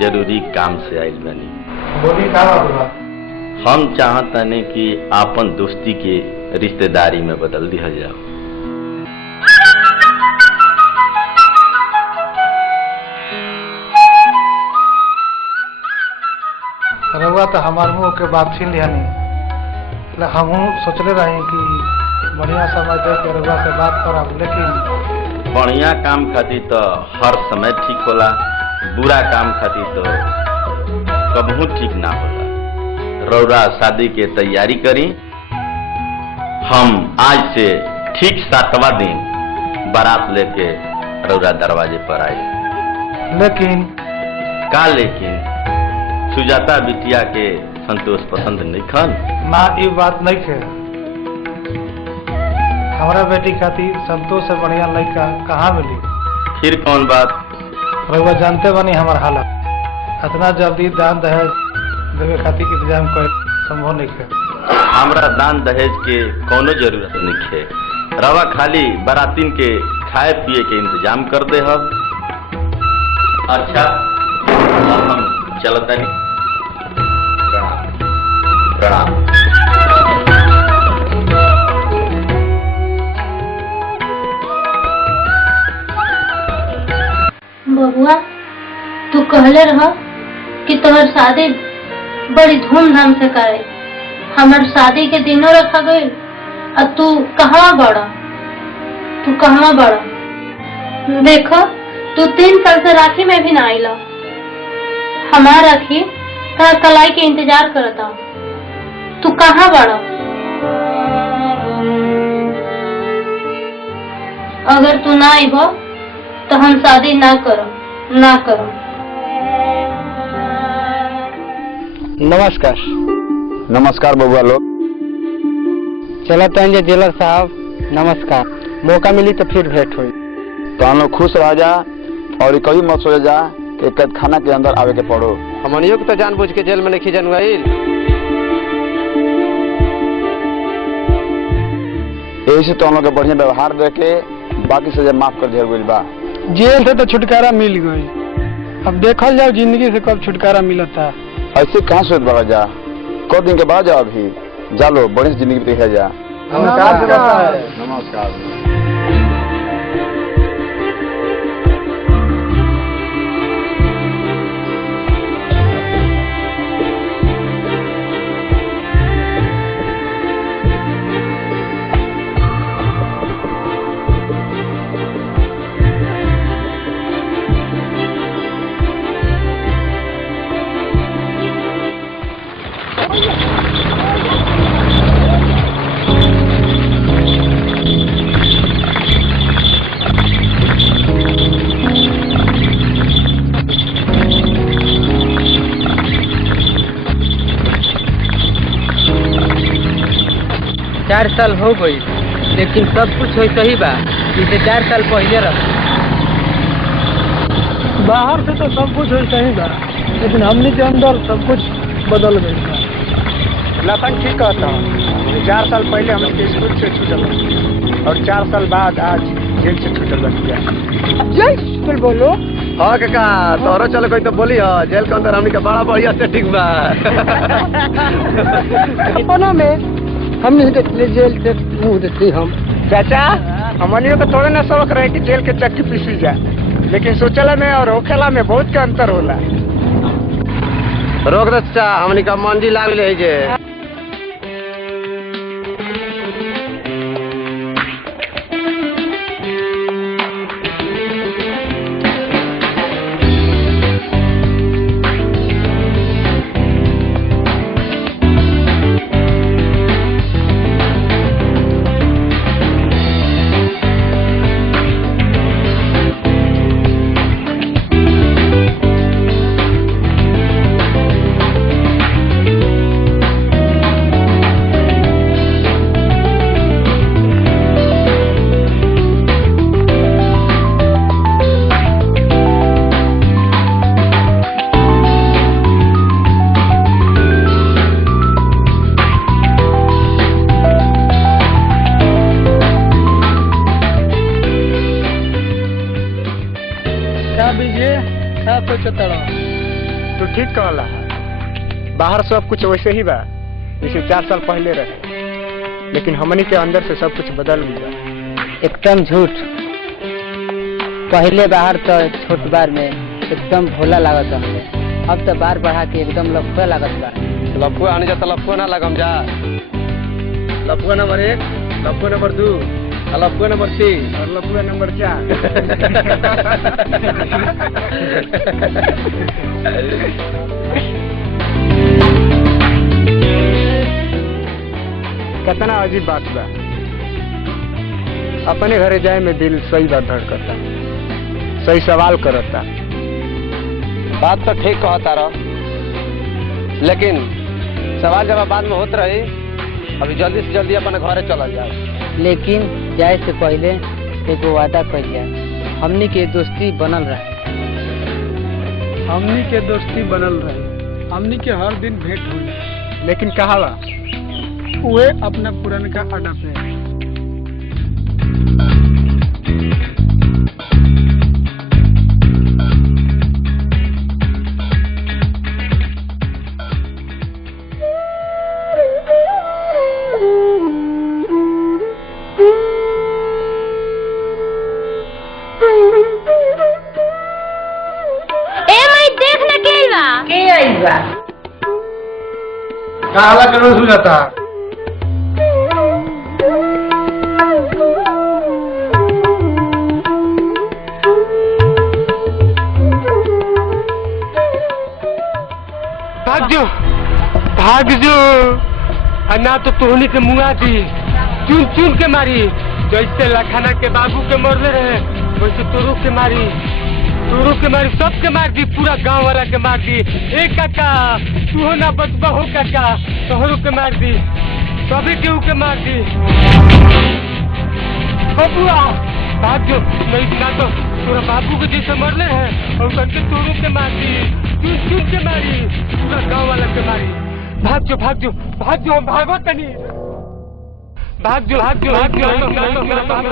जरूरी काम से आइल बनी। बोली का बात बा? हम चाहतनी कि आपन दोस्ती के रिश्तेदारी में बदल दिया जाओ। रउआ तो हमार मुँह के बात छीन लिया नहीं। हम सोचले रही कि बढ़िया समय दे के रउआ से बात करब, लेकिन बढ़िया काम खातिर तो हर समय ठीक होला, बुरा काम खातिर तो कबहू ठीक ना होला। रउरा शादी के तैयारी करी। हम आज से ठीक 7वां दिन बारात लेके रउरा दरवाजे पर आए। लेकिन सुजाता बिटिया के संतोष पसंद नहीं खन ना, ये बात नहीं है। हमारा बेटी खातिर संतोष से बढ़िया लड़का कहाँ मिली? फिर कौन बात? रउआ जानते बनी हमार हालत, इतना जल्दी दान दहेज देवे खातिर इंतजाम कर संभव नहीं है। हमरा दान दहेज के कोनो जरूरत नहीं है। रवा खाली बारातीन के खाए पिए के इंतजाम कर दे। हम अच्छा हम चलता नहीं। प्रणाम। बबुआ, तू कहले रह कि तोहर शादी बड़ी धूमधाम से करे। हमार शादी के दिनों रखा गई और तू कहाँ बड़ा? देखो, तू 3 साल से राखी में भी ना आइला। हमार राखी तो कलाई के इंतजार करता। तू कहाँ बड़ा? अगर तू ना आइब तो हम शादी ना करो। नमस्कार बबुआ लोग। चलते हैं जेलर साहब, नमस्कार। मौका मिली तो फिर भेंट हुई। तो हम लोग खुश रह जा और कभी मत सोच जा कि कैद खाना के अंदर आवे के पड़ो। हमनियों को तो जानबूझ के जेल में नहीं खींचन गईल। यही से तो हम लोग के बढ़िया व्यवहार दे के बाकी सजा माफ कर दिया गईल बा। जेल से तो छुटकारा मिल गई, अब देखल जाओ जिंदगी से कब छुटकारा मिलता। ऐसे कहाँ सोच बगा जा, कुछ दिन के बाद जाओ। अभी जा लो, बढ़िया से जिंदगी देखा जा। नमस्कार। चार साल हो गई, लेकिन सब कुछ वैसा ही बा जैसे 4 साल पहले रहा। बाहर से तो सब कुछ वैसा ही बा, लेकिन हमने के अंदर सब कुछ बदल गई बा। लखन ठीक कहता हूँ। 4 साल पहले हम स्कूल से छूटल और 4 साल बाद आज जेल से छूटल बन गया। जेल स्कूल बोलो? हाँ काका, तोहरा चलो कोई तो बोली है। जेल के अंदर हमने के बड़ा बढ़िया सेटिंग बा। अपनों में हमने जेल से मुँह देती हम। चाचा, हमनियों को थोड़े ना शौक रहे कि जेल के चक्की पीसी जाए, लेकिन सोचला में और होखेला में बहुत का अंतर होला। रोक दे चाचा, हमने का मंडी लाग ले जे। बाहर सब कुछ वैसे ही बा जैसे 4 साल पहले रहे, लेकिन हमनी के अंदर से सब कुछ बदल गया। एकदम झूठ। पहले बाहर तो छोट बार में एकदम भोला लागत हमके, अब तो बार बढ़ा के एकदम लफुआ लागत बा। लफुआ आने जाता लफुआ ना लगम जा। लफुआ नंबर 1, लफुआ नंबर 2, लफुआ नंबर 3 और लफुआ नंबर 4। कितना अजीब बात बा, अपने घरे जाए में दिल सही बात धड़कता, सही सवाल करता। बात तो ठीक कहता रह, लेकिन सवाल जवाब बाद में होत रही। अभी जल्दी से जल्दी अपने घरे चला जाए। लेकिन जाए से पहले एगो वादा कर जाए, हमनी के दोस्ती बनल रहे। हमनी के दोस्ती बनल रहे, हमनी के हर दिन भेंट हुई, लेकिन कहावा वे अपना पुरनका अड्डा पे। काला करो सुजाता। भाग जो ना तो तोहनी के मुआ दी, चुन चुन के मारी। जैसे लखाना के बाबू के मरले रहे वैसे तोरू के मारी, सबके मार दी, पूरा गांव वाला के मार दी। एक काका तू हो ना बचबा हो काका, तोहरू के मार दी, सभी केहू के मार दी। बबुआ भाग जो, नहीं ना तो तोरा बाबू के जैसे मरले है और करके तोरू के मार दी, चुन चुन के मारी, पूरा गांव वाला के मारी। भाग जो भाग जो भाग जो, हम भागो तनी। भाग जो भाग जो भाग जो भाग जो भाग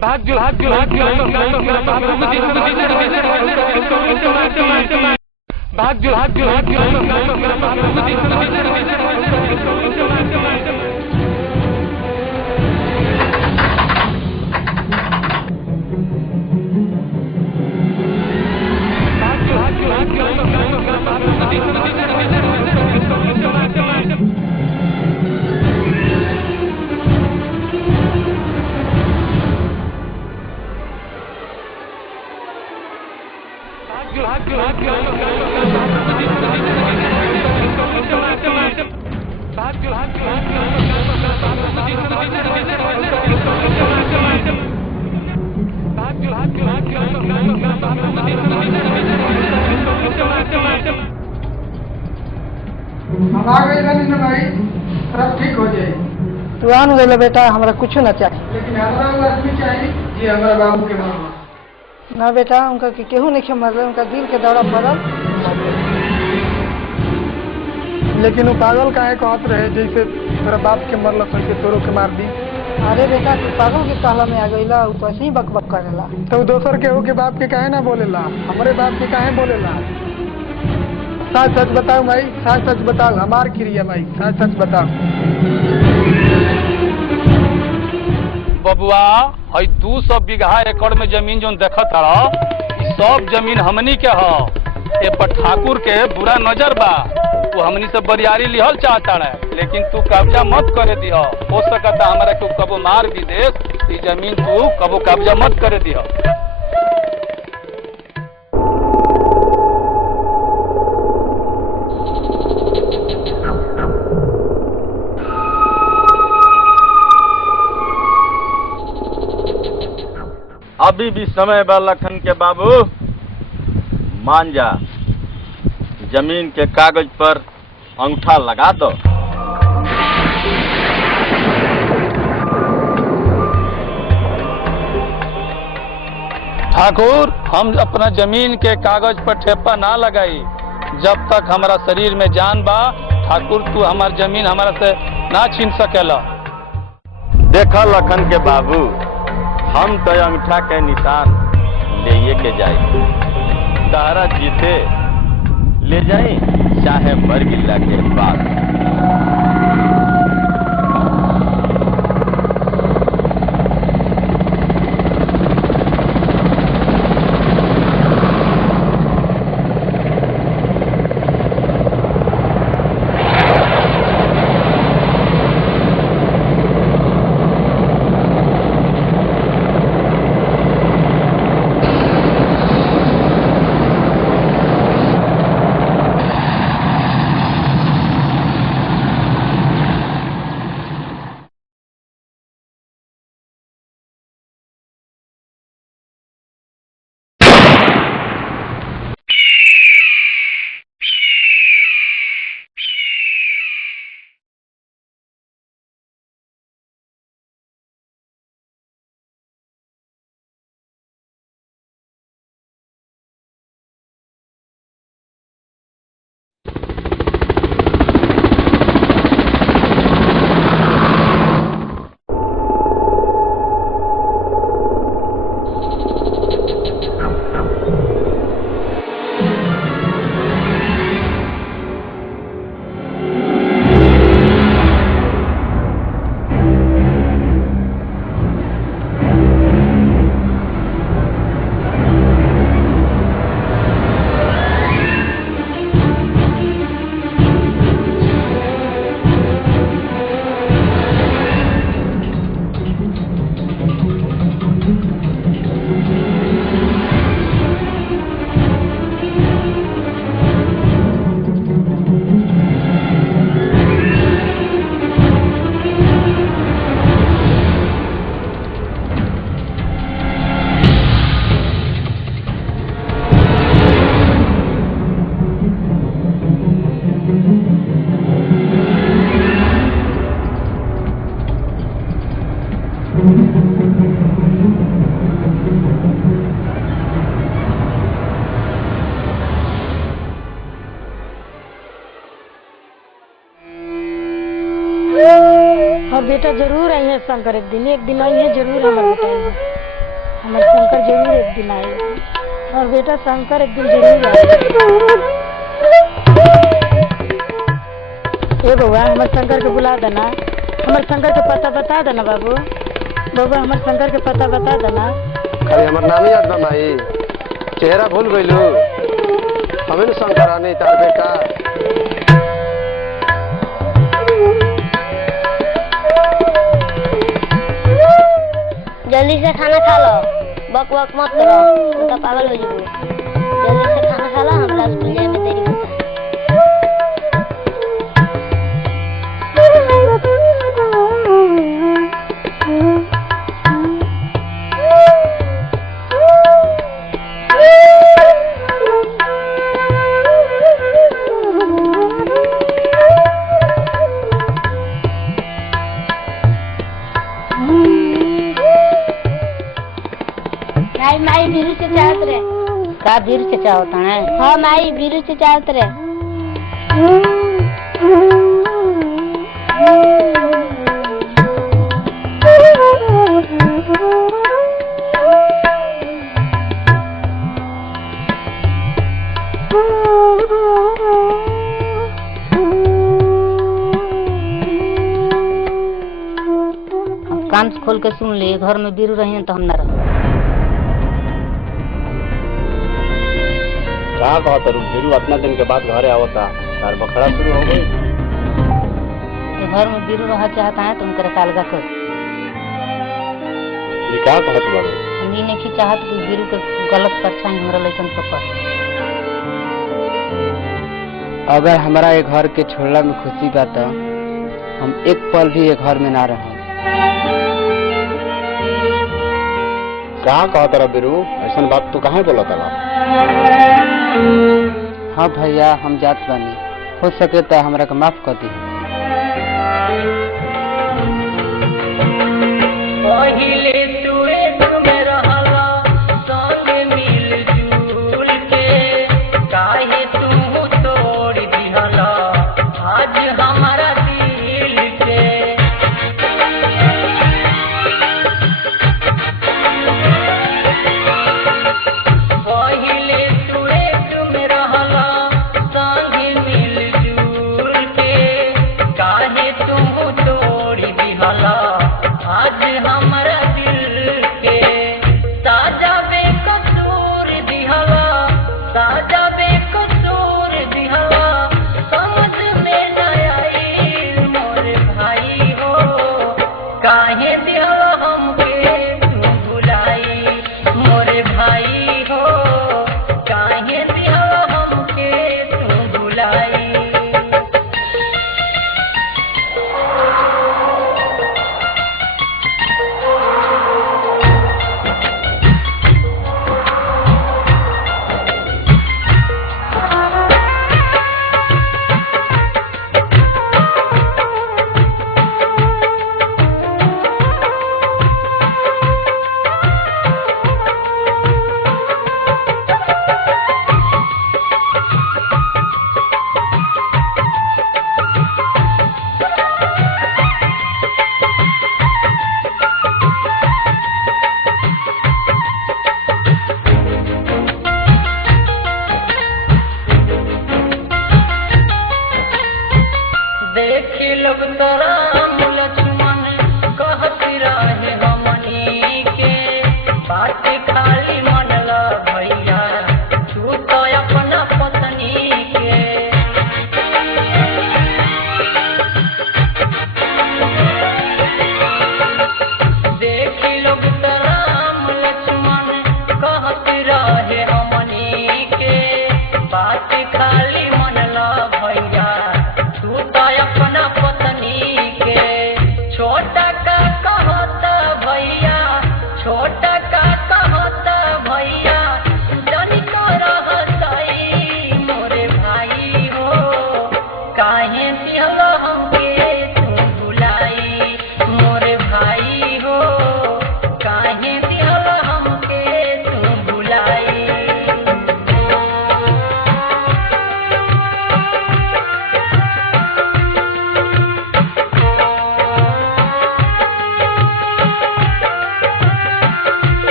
जो भाग जो भाग जो हम आ गए ना भाई, सब ठीक हो जाए। तू आन गए बेटा, हमरा कुछ ना चाहिए। लेकिन हमारा वो आदमी चाहिए जी, हमारा बाबू के मामा। ना बेटा, उनका केहू नहीं मरल, उनका दिल के दौरा पड़ल। लेकिन वो पागल काहे कहत रहे जैसे तेरा बाप के मरल वैसे तोरो के मार दी। अरे बेटा, तू पागल के कहला में आ गईला, वो तो ऐसे ही बकबक करेला। तो दोसर केहू के बाप के काहे ना बोलेला, हमारे बाप के काहे बोलेला। सच सच बताओ भाई, सच सच बताओ, हमार क्रिया भाई, सच सच बताओ। बबुआ हई 200 बीघा एकड़ में जमीन जो देखत हड़, सब जमीन हमनी के ह। ए पर ठाकुर के बुरा नजर बा, वो हमनी से बरियारी लिहल चाहता है, लेकिन तू कब्जा मत करे दिह। हो सकता हमारा तू कबो मार भी देस, ये जमीन तू कबो कब्जा मत करे दिह। अभी भी समय बा लखन के बाबू, मान जा, जमीन के कागज पर अंगूठा लगा दो। ठाकुर, हम अपना जमीन के कागज पर ठेपा ना लगाई, जब तक हमारा शरीर में जान बा। ठाकुर, तू हमार जमीन हमारा से ना छीन सकेला। देखा लखन के बाबू, हम तो अंगूठा के निशान ले के जाए, दशहरा जीते ले जाए चाहे बरगिल्ला के पास। और बेटा जरूर आई है शंकर एक दिन आई है जरूर हमारे बेटा आई है। हमारे शंकर जरूर एक दिन आएगा और बेटा शंकर एक दिन जरूर आएगा। ए बउआ हमारे शंकर को बुला देना, हमारे शंकर के पता बता देना बाबू। बउआ हमारे शंकर के पता बता देना। अरे हमार नाम याद बा माई, चेहरा भूल गइलू। हमें न शंकर आने तार बेटा। जल्दी से खाना खा लो, बक बक मत करो, नहीं तो पागल हो जाओगे। जल्दी से खाना खा लो, हमरा स्कूल जाए में देरी होता माई बीरू से चाहत रे। का बीरू से चाहता है? हाँ माई बीरू से चाहत रे। कान खोल के सुन ले, घर में बीरू रही तो हम न रह। का कहत रू बीरू इतना दिन के बाद घरे आवता, तार बखड़ा शुरू हो गई। घर में बीरू रह चाहता है तुम करे कालगा कर। ये का कहत बाबू? हम ये नहीं चाहत कि बीरू के गलत परछाई हमरा लइकन पर। अगर हमारा ये घर के छोड़ला में खुशी बा तो हम एक पल भी ये घर में ना रह। का कहत रहा बीरू? ऐसा बात तू कहाँ बोला था? हाँ भैया हम जात बानी, हो सके तो हमरा के माफ कर दी। पहिले तुए में रहला संग मिल जुल के, काहे तू तोड़ दिहला आज हमारा दिल के। पहिले तुए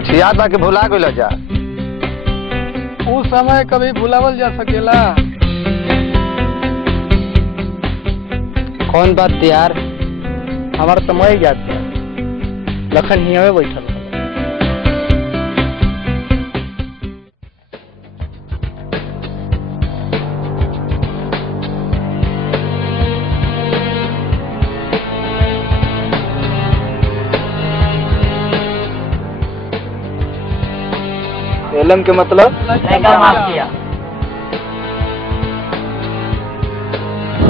कुछ याद बा के भुला गइल जा? उस समय कभी भुलावल जा सकेला? कौन बात यार, हमारा समय याद था, लखन ही हमें बैठल। एलम के मतलब माफ किया।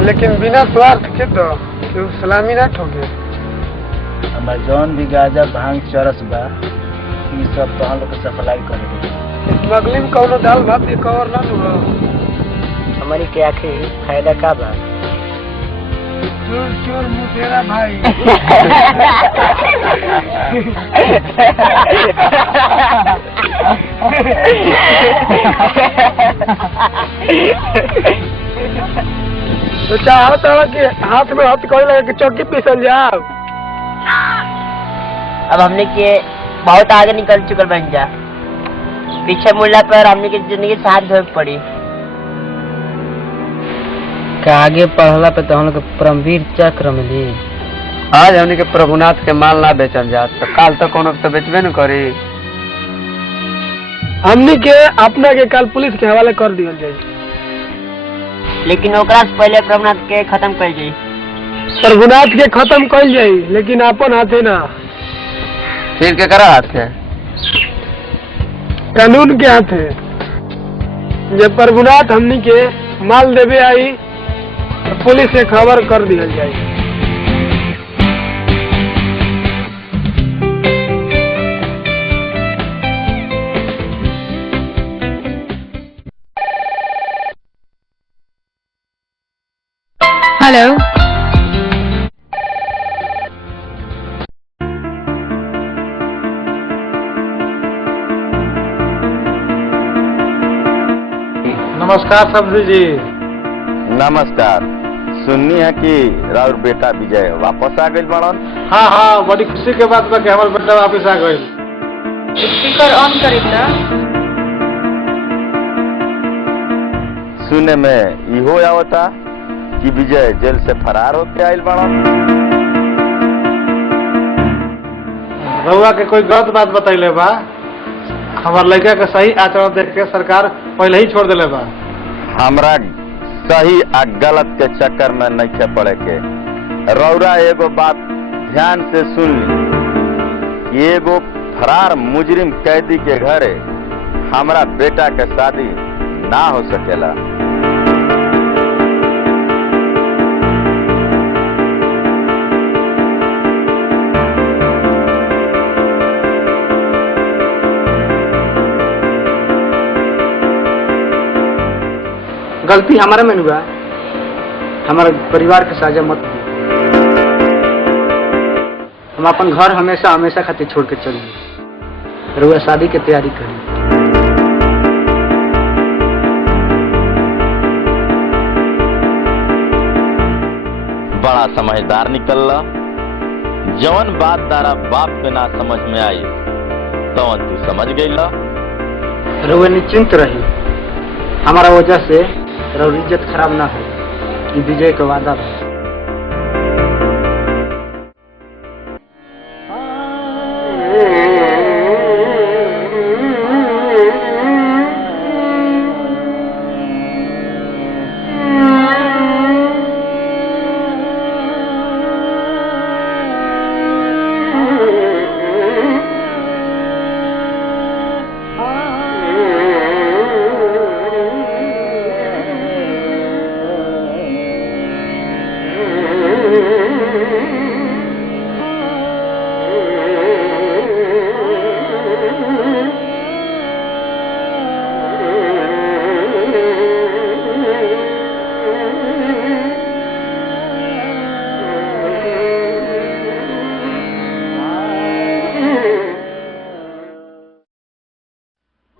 लेकिन बिना स्वार्थ के तो क्यों सलामी ना ठोके। हमार जौन भी गाजा भांग चरस बा ई सब तो हम लोग के सप्लाई करे। स्मगलिंग कौनो दाल भात के कवर ना लूगा। हमारी के आखिर फायदा का बा? चोर चोर मुतेरा भाई। तो चाहो तो कि हाथ में हाथ कोई लगे कि चौकी पीसल जाओ। अब हमने के बहुत आगे निकल चुकल बन जा, पीछे मुड़ला पर हमने की जिंदगी साथ धोए पड़ी। का आगे पढ़ला पे तो हम लोग के परमवीर चक्र मिली। आज हमने के प्रभुनाथ के माल ना बेचल जात तो काल तो कोनो तो बेचबे न करी। हमनी के अपना के कल पुलिस के हवाले कर दिया जाए। लेकिन ओकरा से पहले प्रभुनाथ के खत्म कर जाई। प्रभुनाथ के खत्म कर जाई, लेकिन अपन हाथे ना। फिर के करा हाथ के? कानून के हाथे। जब प्रभुनाथ हमनी के माल देवे आई तो पुलिस के खबर कर दिया जाए। हेलो, नमस्कार सब्जी जी। नमस्कार। सुननी है कि राउर बेटा विजय वापस आ गई बड़न? हाँ हाँ, बड़ी खुशी के बात बा कि हमार बेटा वापस आ गई। स्पीकर ऑन करी ना। सुने में इहो आवता कि विजय जेल से फरार होके आइल बड़न। रउआ के कोई गलत बात बतैले बा? हमार लड़का के सही आचरण देख के सरकार पहले ही छोड़ देले बा। हमरा सही आ गलत के चक्कर में नहीं पड़े के। रौरा एगो बात ध्यान से सुन ली, एगो फरार मुजरिम कैदी के घरे हमरा बेटा के शादी ना हो सकेला। गलती हमारा में हुआ, हमारे परिवार के साझा मत दी। हम अपन घर हमेशा हमेशा खातिर छोड़ के चलेंगे। रुआ शादी की तैयारी करें। बड़ा समझदार निकलला। जवन बात तारा बाप के ना समझ में आई तवन तू समझ गईला। रुआ निश्चिंत रही, हमारा वजह से रउर इज्जत खराब ना हो, ये विजय का वादा है।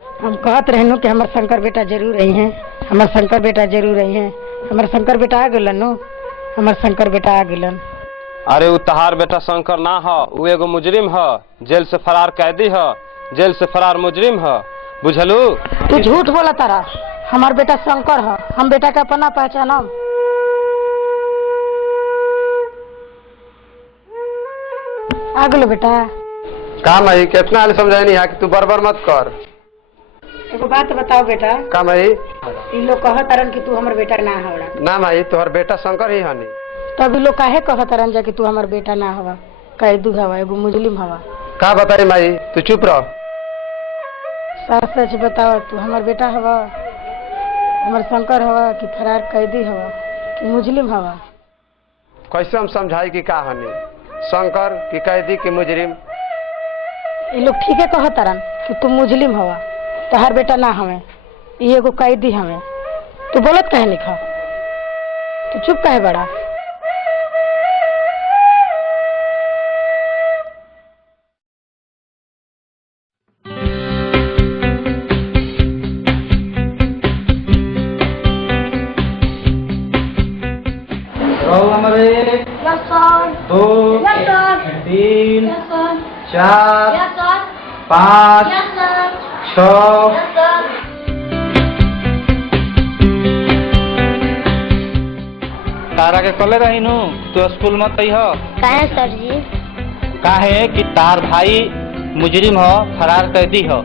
हम कहत रहनु कि हमार शंकर बेटा जरूर रही हैं, हमार शंकर बेटा जरूर रही हैं। हमार शंकर बेटा आ गेलन नु, हमार शंकर बेटा आ गेलन। अरे उ तहार बेटा शंकर ना ह, उ एगो मुजरिम ह, जेल से फरार कैदी ह। जेल से फरार मुजरिम है, बुझलू? तू झूठ बोला तारा। हमार बेटा शंकर है, हम बेटा का अपना पहचानम। आ गलो बेटा। का माई कितना हाल समझाई नहीं है कि तू बरबर मत कर। एगो बात बताओ बेटा। का माई? इ लोग कह तारन कि तू हमार बेटा ना हवड़ा। ना माई, तोहर बेटा शंकर ही हनी। तब इ लोग काहे कह तारन जा कि तू हमार बेटा ना हवा, कैदू हवा, एगो मुजलिम हवा। का बताई माई, तू चुप रह। सच सच बताओ, तू हमार बेटा हवा, हमार शंकर हवा कि फरार कैदी हवा कि मुजलिम हवा? कैसे हम समझाई कि का हनी, शंकर कि कैदी कि मुजरिम? ये लोग ठीक है कह तारन कि तू मुजलिम हवा, तोहार बेटा ना हवे, ये एगो कैदी हवे। तू बोलत काहे निखा? तू चुप काहे बड़ा? हमारे 2 3 4 5 6 तारा के कले रही नु तो स्कूल मत आई हो। काहे सर जी? काहे कि तार भाई मुजरिम हो, फरार कैदी हो।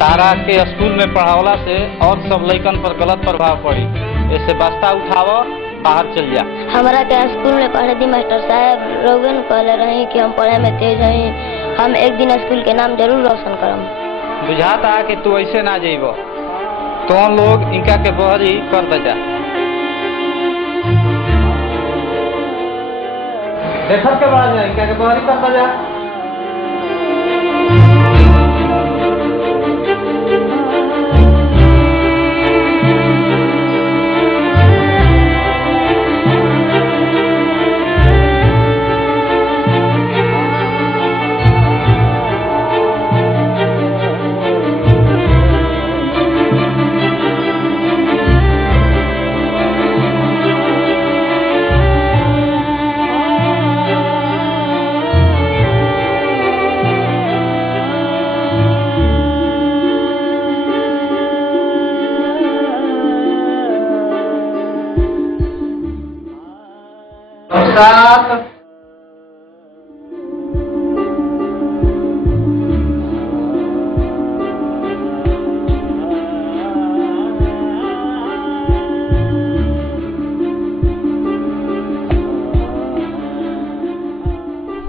तारा के स्कूल में पढ़ावला से और सब लइकन पर गलत प्रभाव पड़ी। ऐसे बस्ता उठावो, बाहर चल जा। हमारा के स्कूल में पढ़े दी मास्टर साहब रोगन कहले रही कि हम पढ़े में तेज हई, हम एक दिन स्कूल के नाम जरूर रोशन करम। बुझाता कि तू ऐसे ना जाइबो, तो लोग इनका के बहरी कर दे जा। देखत के बड़ा जाए, क्या के बहरी कर दे जा।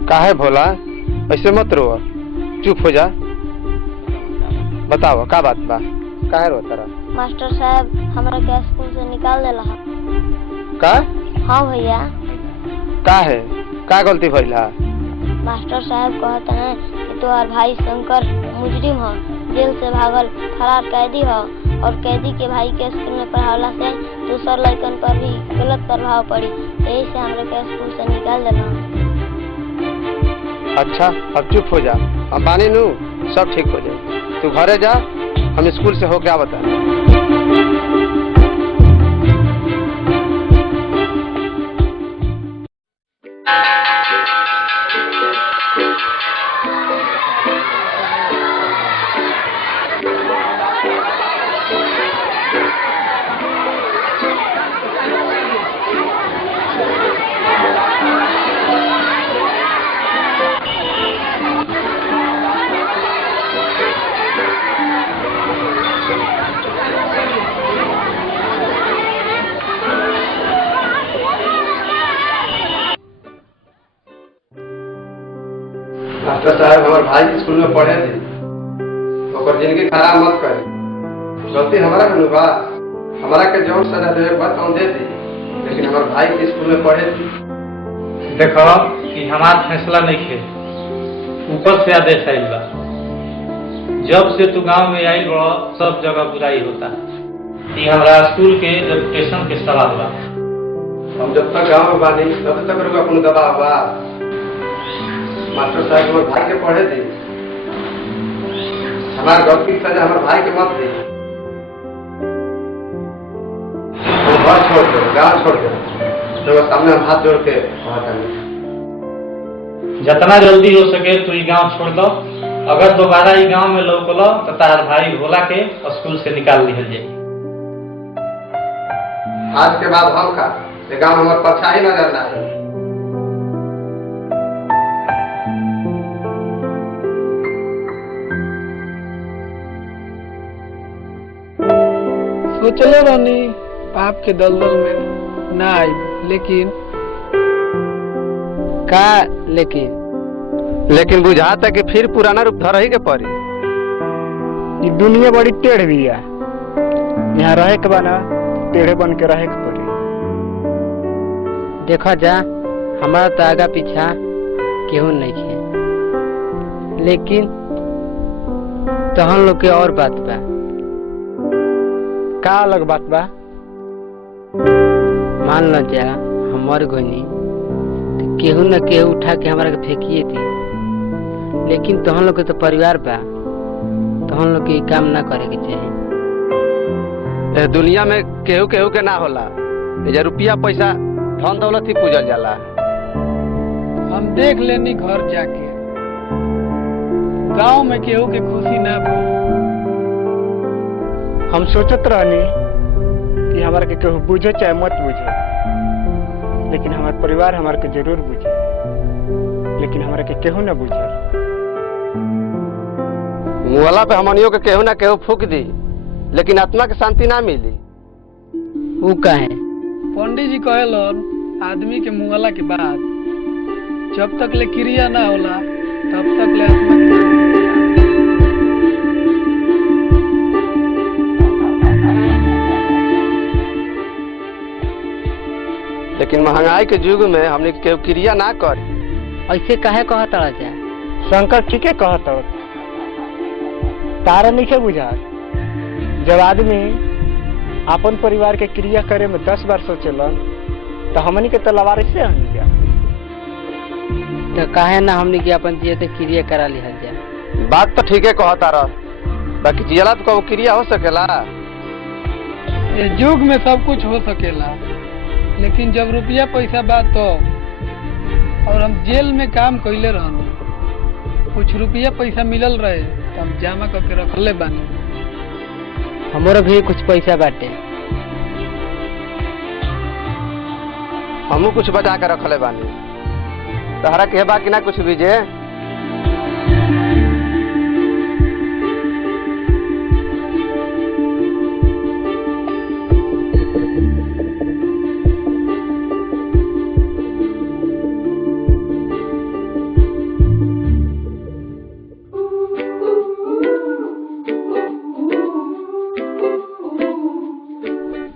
काहे भोला, ऐसे मत रो, चुप हो जा। बताओ का बात बा, काहे रो तारा? मास्टर साहब हमरा के स्कूल से निकाल देला। का? हाँ भैया। काहे, का गलती भइल है? मास्टर साहब कहते हैं कि तुम्हार भाई शंकर मुजरिम हो, जेल से भागल फरार कैदी हो, और कैदी के भाई के स्कूल में पढ़ावला से दूसर लड़कन पर भी गलत प्रभाव पड़ी, यही से हमरा के स्कूल से निकाल देना। अच्छा, अब चुप हो जा, हम बानी नू, सब ठीक हो जाए। तू घरे जा, हम स्कूल से होके आवत है। मास्टर साहब हमारे भाई स्कूल में पढ़े थे, और जिंदगी खराब मत करे। गलती हमारा भी बा, हमारा के जौन सजा देवे बात हम दे दी, लेकिन हमारे भाई के स्कूल में पढ़े थे। देखो कि हमार फैसला नहीं है, ऊपर से आदेश आइल बा। जब से तू गांव में आइल बड़ा, सब जगह बुराई होता। ये हमारा स्कूल के रेपुटेशन के सवाल बा। हम जब तक गांव में बानी तब तक अपन दबाव बा। मास्टर साहब हमारे भाई के पढ़े थे, हमारे गलती की सजा हमारे भाई के मत दी। घर छोड़ दो, गाँव छोड़ दो, तो सामने हम हाथ जोड़ के कहते हैं जितना जल्दी हो सके तू ये गांव छोड़ दो, अगर दोबारा ई गांव में लौकल तो तार भाई भोला के स्कूल से निकाल दिया जाए। आज के बाद हम का ये गांव हमारे परछाई नजर ना आए। सोचले रहनी पाप के दलदल में ना आई, लेकिन का लेकिन बुझाता कि फिर पुराना रूप धर ही के पड़ी। ये दुनिया बड़ी टेढ़ भी है, यहाँ रहे के बना टेढ़े बन के रहे के पड़ी। देखा जा हमारा तो आगा पीछा केहू नहीं है, लेकिन तहन लोग के और बात बा। का अलग बात बा? मान लो जा हमार गोनी तो केहू न केहू उठा के हमारा के फेंकिए थी, लेकिन तहन लोग के तो परिवार बा, तहन लोग के काम ना करे के चाहिए। दुनिया में केहू केहू के ना होला, ये रुपया पैसा धन दौलत ही पूजल जाला। हम देख लेनी घर जाके गांव में केहू के खुशी ना बा। हम सोचत रहनी कि हमारे के केहू बुझे चाहे मत बुझे, लेकिन हमारे परिवार हमारे के जरूर बुझे, लेकिन हमारे के केहू ना बुझे। मुहला पे हमनियों के केहू ना केहू फूक दी, लेकिन आत्मा के शांति ना मिली। वो काहे? पंडित जी कहेलन आदमी के मुंगला के बाद जब तक ले क्रिया ना होला तब तक ले आत्मा के लेकिन महंगाई के युग में हमने केहू क्रिया ना कर। ऐसे काहे कहता जा? शंकर ठीके कहता तारा नहीं बुझा। जब आदमी अपन परिवार के क्रिया करे में 10 बार सोचेलन तो हमनी के तलवार से हमनी जा तो काहे ना हमनी के अपन जियते क्रिया करा लिहल जा। बात तो ठीके कहता रह, बाकी जियला तो क्रिया हो सकेला। ये युग में सब कुछ हो सकेला, लेकिन जब रुपया पैसा बात तो और हम जेल में काम कइले रहनी, कुछ रुपया पैसा मिलल रहे तो हम जमा करके रखले बानी। हमारा भी कुछ पैसा बाटे, हमू कुछ बचा के रखले बानी। तहरा के बाकी ना कुछ बीजे।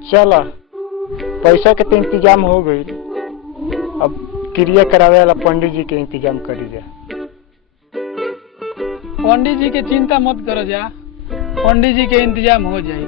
चला पैसा के तो इंतजाम हो गई, अब क्रिया करावे वाला पंडित जी के इंतजाम करी जा। पंडित जी के चिंता मत करो जा, पंडित जी के इंतजाम हो जाए।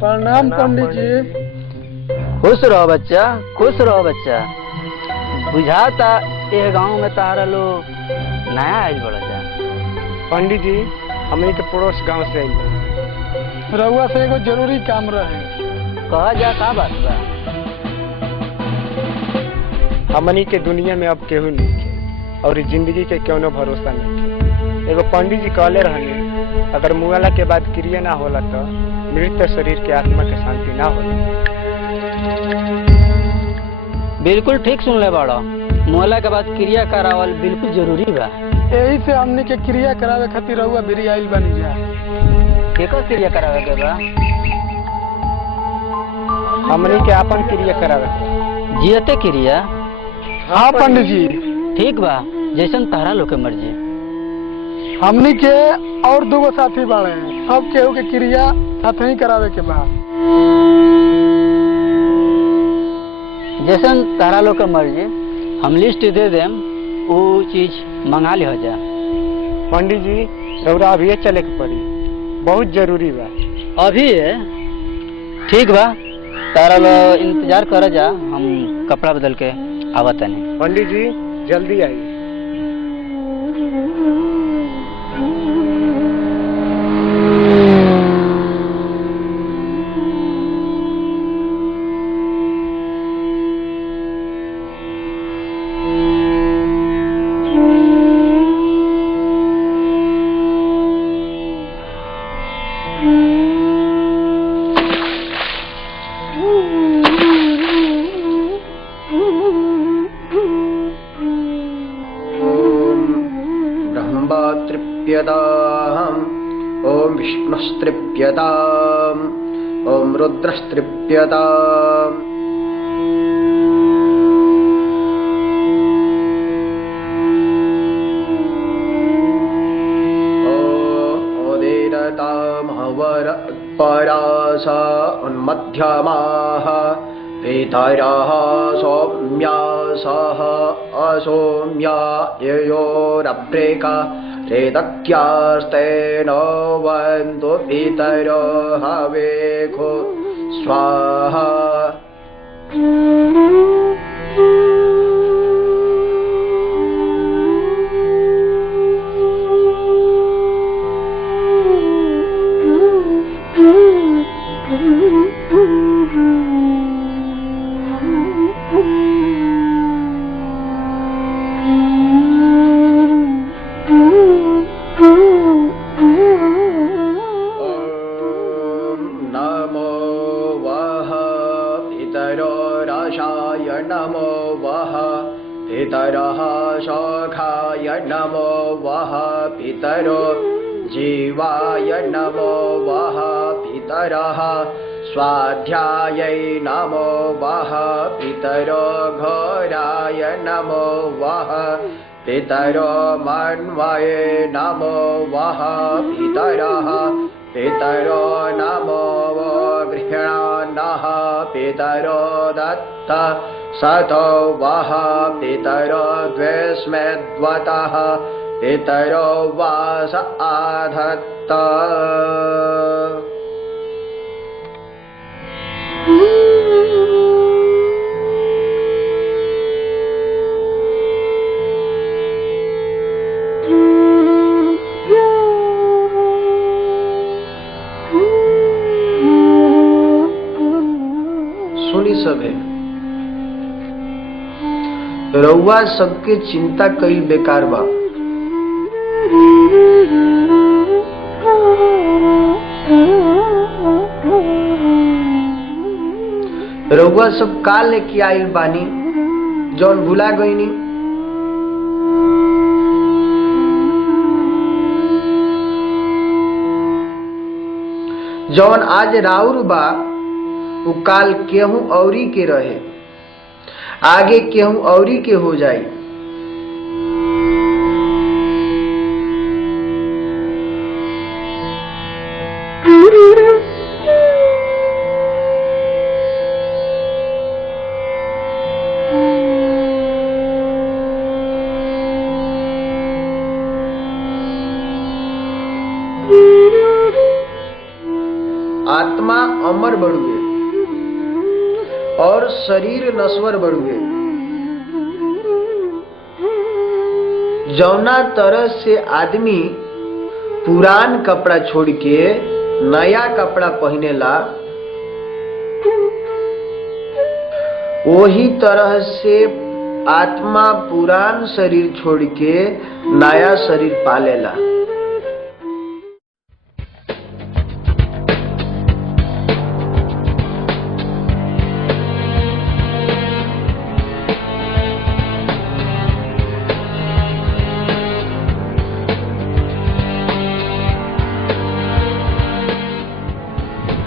प्रणाम पंडित जी। खुश रहो बच्चा, खुश रहो बच्चा। बुझाता ये गांव में तारा लोग नया आयल बड़ा जा। पंडित जी हमनी के पड़ोस गांव से आई, रउआ से एगो जरूरी काम रहे। कहा जा का बात बा? हमनी के दुनिया में अब केहू नहीं है और जिंदगी के कोनो भरोसा नहीं है। एगो पंडित जी कहले रहनी अगर मुआला के बाद क्रिया ना होला तो मृत शरीर के आत्मा के शांति ना होला। बिल्कुल ठीक सुन ले बड़ा, मुआला के बाद क्रिया करावल बिल्कुल जरूरी बा। यही से हमनी के क्रिया करावे खातिर रउआ बिरी आइल बनी जा। केकर क्रिया करावे के बा? हमनी के अपन क्रिया करावे। जियते क्रिया? हाँ पंडित जी। ठीक बा, जैसन तारा लोग के मर्जी। हमनी के और दूगो साथी बाड़े, सब केहू के क्रिया साथ ही करावे के बा। जैसन तारा लोग के मर्जी, हम लिस्ट दे देम, वो चीज मंगा ले हो जा। पंडित जी रउरा अभी चले के पड़ी, बहुत जरूरी बा। अभी है? ठीक बा, तारा लो इंतजार कर जा, हम कपड़ा बदल के आवत नहीं। पंडित जी जल्दी आइए। ओम विष्णुस्त्रिप्यताम् ओम रुद्रस्त्रिप्यताम् ओदेरतामहवर परासा उन्मध्यमाः पितरः सौम्यासः असौम्या ययोरप्रेका रेदक्यास्तेन वन्तु पितरो हवेखो स्वाहा। नमो वः पितरः शाखाय नमो वः पितरो जीवाय नमो वः पितरः स्वाध्यायै नमो वः पितरो घोराय नमो वः पितरो मन्वये नमो वः पितरः पितरो नमो गृह्णानः पितरो दत्त सतो वः पितरो द्वेष्मेद्वतः पितरो वास आधत्त। सुनी सभे रउआ सबके चिंता कईल बेकार बा। रउआ सब का लेके आइल बानी जौन भुला गईनी। जौन आज राउर बा वो काल केहू औरी के रहे, आगे केहू औरी के हो जाई। आत्मा अमर बढ़ुए और शरीर नश्वर बढ़ुए। जौना तरह से आदमी पुरान कपड़ा छोड़ के नया कपड़ा पहनेला, वही तरह से आत्मा पुरान शरीर छोड़ के नया शरीर पालेला।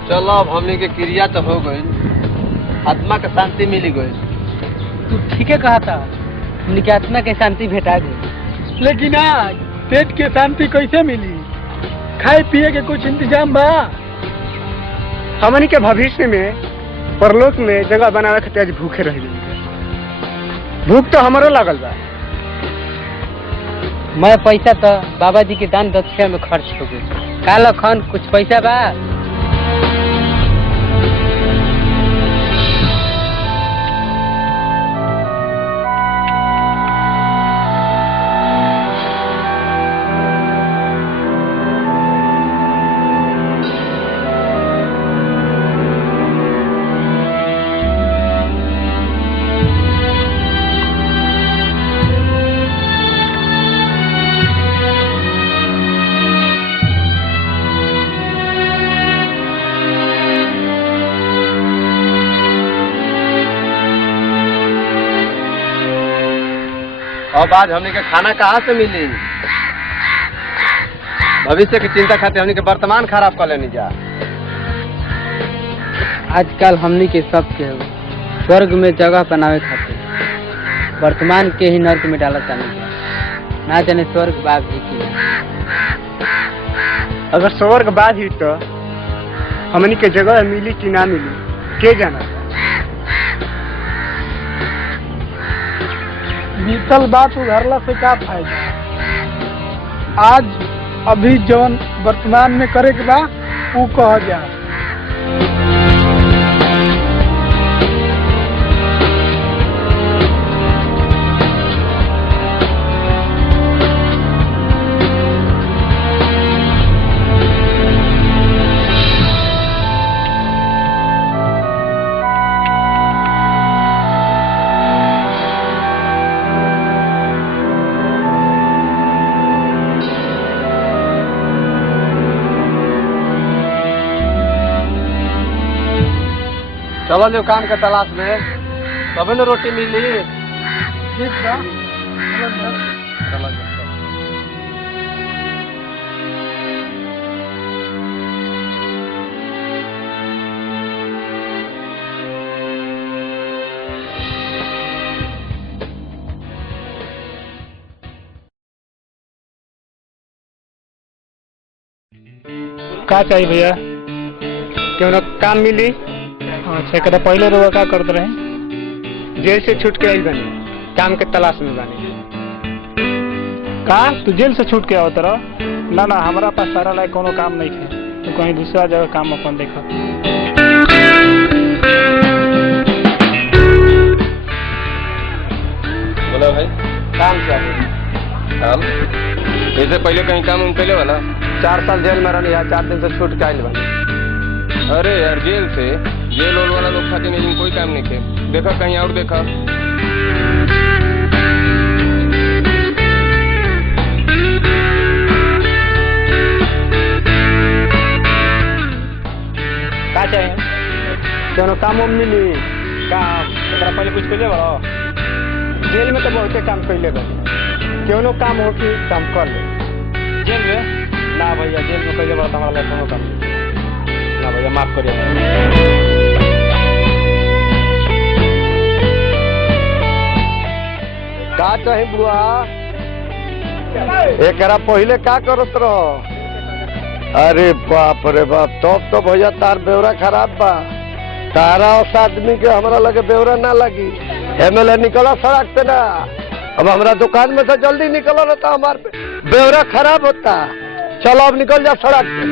चलो अब हमने के क्रिया तो हो गई, आत्मा के शांति मिली गई। तू ठीक है कहा था, उनकी आत्मा के शांति भेटा गई। लेकिन आज पेट के शांति कैसे मिली? खाए पिए के कुछ इंतजाम बा? हमनी के भविष्य में परलोक में जगह बनावे खातिर आज भूखे रह गए। भूख तो हमारो लागल बा। मैं पैसा तो बाबा जी के दान दक्षिणा में खर्च हो गई। काल खन कुछ पैसा बा? अब आज हमने के खाना कहाँ से मिली? भविष्य की चिंता खातिर हमने के वर्तमान खराब कर लेनी जा। आजकल हमनी के सब के स्वर्ग में जगह बनावे खातिर वर्तमान के ही नर्क में डाला जाने ना जाने स्वर्ग बाग ही की अगर स्वर्ग बाद ही तो हमनी के जगह मिली कि ना मिली के जाना। बीतल बात उधरला से का फायदा? आज अभी जवन वर्तमान में करे के बा ऊ कह जा। चलो जो काम के तलाश में तबे न रोटी मिली। ठीक बा चलो का चाहिए भैया? क्यों ना काम मिली? अच्छा कदा पहले रोगा का करते रहे? जेल से छूट के आई बनी, काम के तलाश में बनी। का तू जेल से छूट के आओ तरह? ना ना हमारा पास सारा लायक कोनो काम नहीं है, तो कहीं दूसरा जगह काम अपन देखा। बोला भाई काम चाहिए। काम जैसे पहले कहीं काम उम पहले वाला 4 साल जेल में रहनी है, 4 दिन से छूट के आइल बनी। अरे यार जेल ओल वाला लोग खाते नहीं, कोई काम नहीं थे। देखा कहीं और देखा। का चाहिए? दोनों काम उम मिली काम पहले कुछ पहले बड़ा जेल में तो बहुते काम पहले बने, क्यों काम हो कि काम कर ले। जेल में ना भैया, जेल में पहले बड़ा हमारा कोनो काम ना भैया, माफ करिए। का चाहे बुआ? एकरा पहले का करत रहो? अरे बाप रे बाप, तो भैया तार बेवरा खराब बा। तारा उस आदमी के हमरा लगे बेवरा ना लगी। एमएलए निकला सड़क पे ना, अब हमरा दुकान में से जल्दी निकलो ना तो हमार बेवरा खराब होता। चलो अब निकल जा सड़क पे।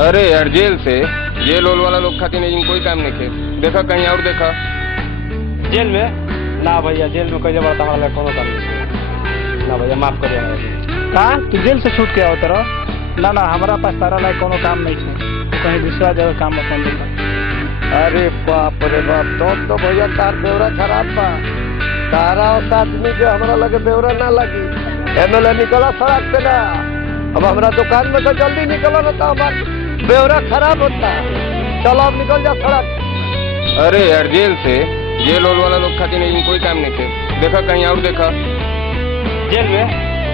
अरे यार जेल ओल वाला लोग खाते नहीं, कोई काम नहीं थे। देखा कहीं और देखा। जेल में ना भैया, जेल में कहीं बड़ा हमारा कोनो काम नहीं ना भैया, माफ करिए। का तू जेल से छूट के आओ तरह? ना ना हमारा पास सारा लायक कोनो काम नहीं है, कहीं दूसरा जगह काम अपन देखा। अरे बाप रे बाप, तो भैया तार बेवरा खराब बा। तारा उस आदमी के हमरा लगे बेवरा ना लगी। एमएलए निकला सड़क पे ना, अब हमरा दुकान में से जल्दी निकलो ना तो हमार बेवरा खराब होता। चलो अब निकल जा सड़क। अरे यार जेल ओल वाला लोग खाते नहीं, कोई काम नहीं थे। देखा कहीं और देखा। जेल में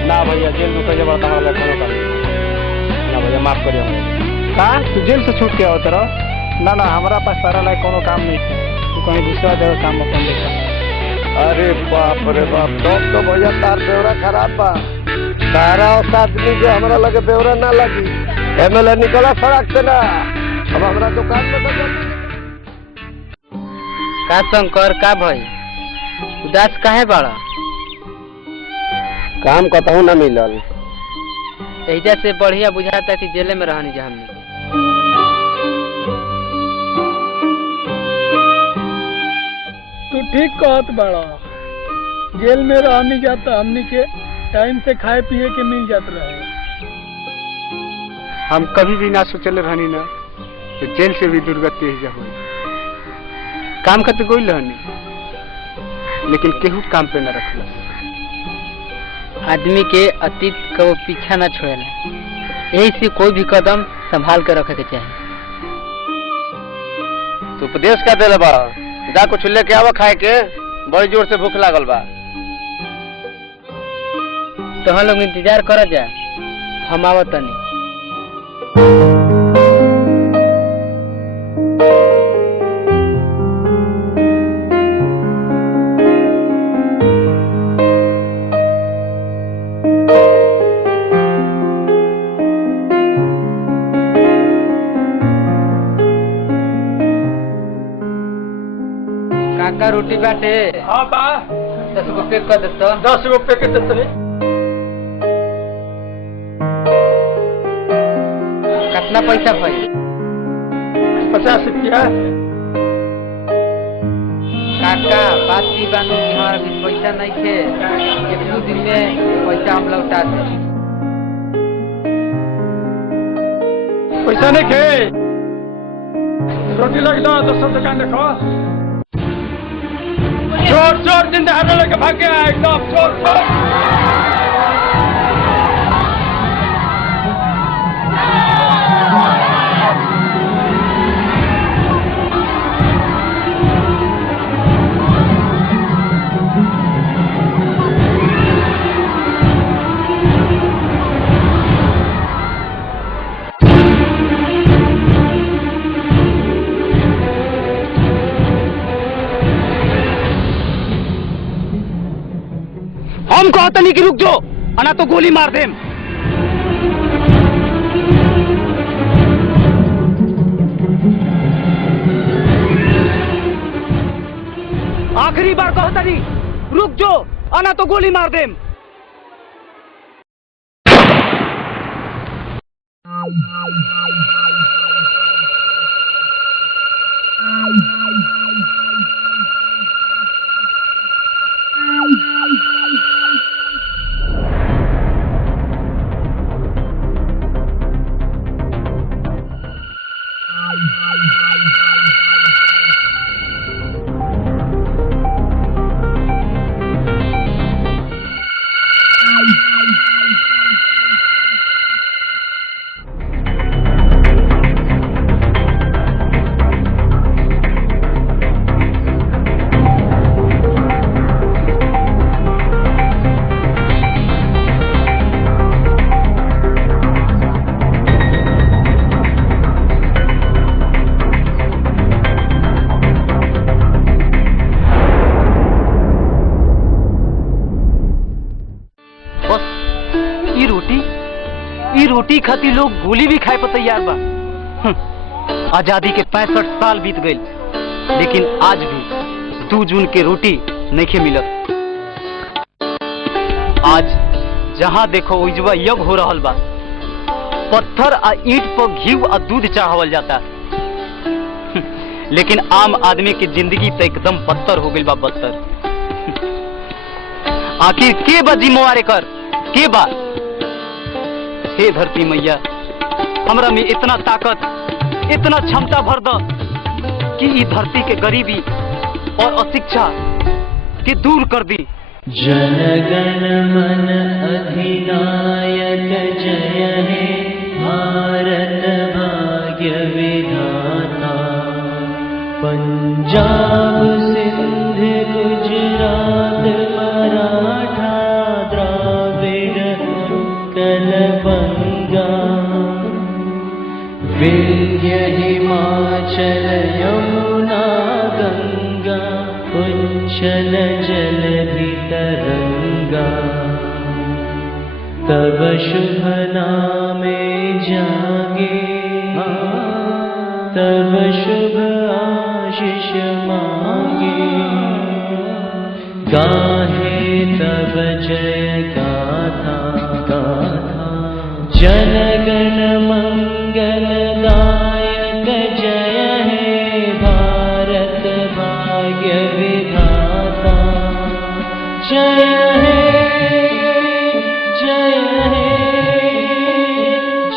ना भैया, जेल में कहीं बड़ा हमारा कोनो काम ना भैया, माफ करिए। का तू जेल से छूट के आओ तरह? ना ना हमारा पास सारा लायक कोनो काम नहीं है, तो कहीं दूसरा जगह काम अपन देखा। अरे बाप रे बाप, तो भैया तार बेवरा खराब बा। तारा उस आदमी के हमरा लगे बेवरा ना लगी। एमएलए निकला सड़क पे ना, अब हमरा दुकान में से जल्दी। का शंकर का भाई उदास काहे बड़ा? काम कतहू ना मिलल। एजा से बढ़िया बुझाता कि जेल में रहनी जा हमने। तू ठीक कहत बड़ा, जेल में रहनी जाता हमनी के टाइम से खाए पिए के मिल जात रहे। हम कभी भी ना सोचले रहनी ना तो जेल से भी दुर्गति ही हुई। काम करते कोई रहनी, लेकिन केहू काम पे न रखला। आदमी के अतीत का वो पीछा ना छोड़ेला, यही से कोई भी कदम संभाल कर रखे के चाहिए। तो उपदेश का देले बा? जा कुछ लेके आवा खाए के, बड़ी जोर से भूख लागल बा। तो हम लोग इंतजार कर जा, हम आवत तनी। काका रोटी बाटे? हाँ बा। 10 गो पैक कर देता। 10 गो पैकेट देते। कितना पैसा भाई? 50 रुपया। काका बात की बानू कि हमारा भी पैसा नहीं थे, एक दो दिन में पैसा हम लौटा दे। पैसा नहीं खे, रोटी लग दो, दोस्तों दुकान देखो। चोर चोर जिंदा हमें लेके भाग गया एकदम, चोर चोर। हम कहते नहीं कि रुक जाओ, अना तो गोली मार देम। आखिरी बार कहता नहीं, रुक जाओ, अना तो गोली मार देम। रोटी खाती लोग गोली भी खाए पर तैयार बा। आजादी के 65 साल बीत गए, लेकिन आज भी 2 जून के रोटी नहीं मिलत। आज जहाँ देखो उजवा यज्ञ हो रहा बा, पत्थर आ ईंट पर घी आ दूध चढ़ावल जाता, लेकिन आम आदमी की जिंदगी तो एकदम बदतर हो गई बा, बदतर। आखिर के बा जिम्मेवार कर, के बा? हे धरती मैया, हमरा में इतना ताकत, इतना क्षमता भर द कि ई धरती के गरीबी और अशिक्षा के दूर कर दी। जनगण मन अधिनायक जय हे भारत भाग्य विधाता। पंजाब सिंध गुजरात मराठा द्राविड़ उत्कल बंगा। विंध्य हिमाचल यमुना गंगा उच्छल जलधि तरंगा। तब शुभ नामे जागे, तब शुभ आशीष मांगे। गाहे तब जय गाथा गाथा। जनगण मंगलदायक जय हे भारत भाग्य विधाता। जय हे जय हे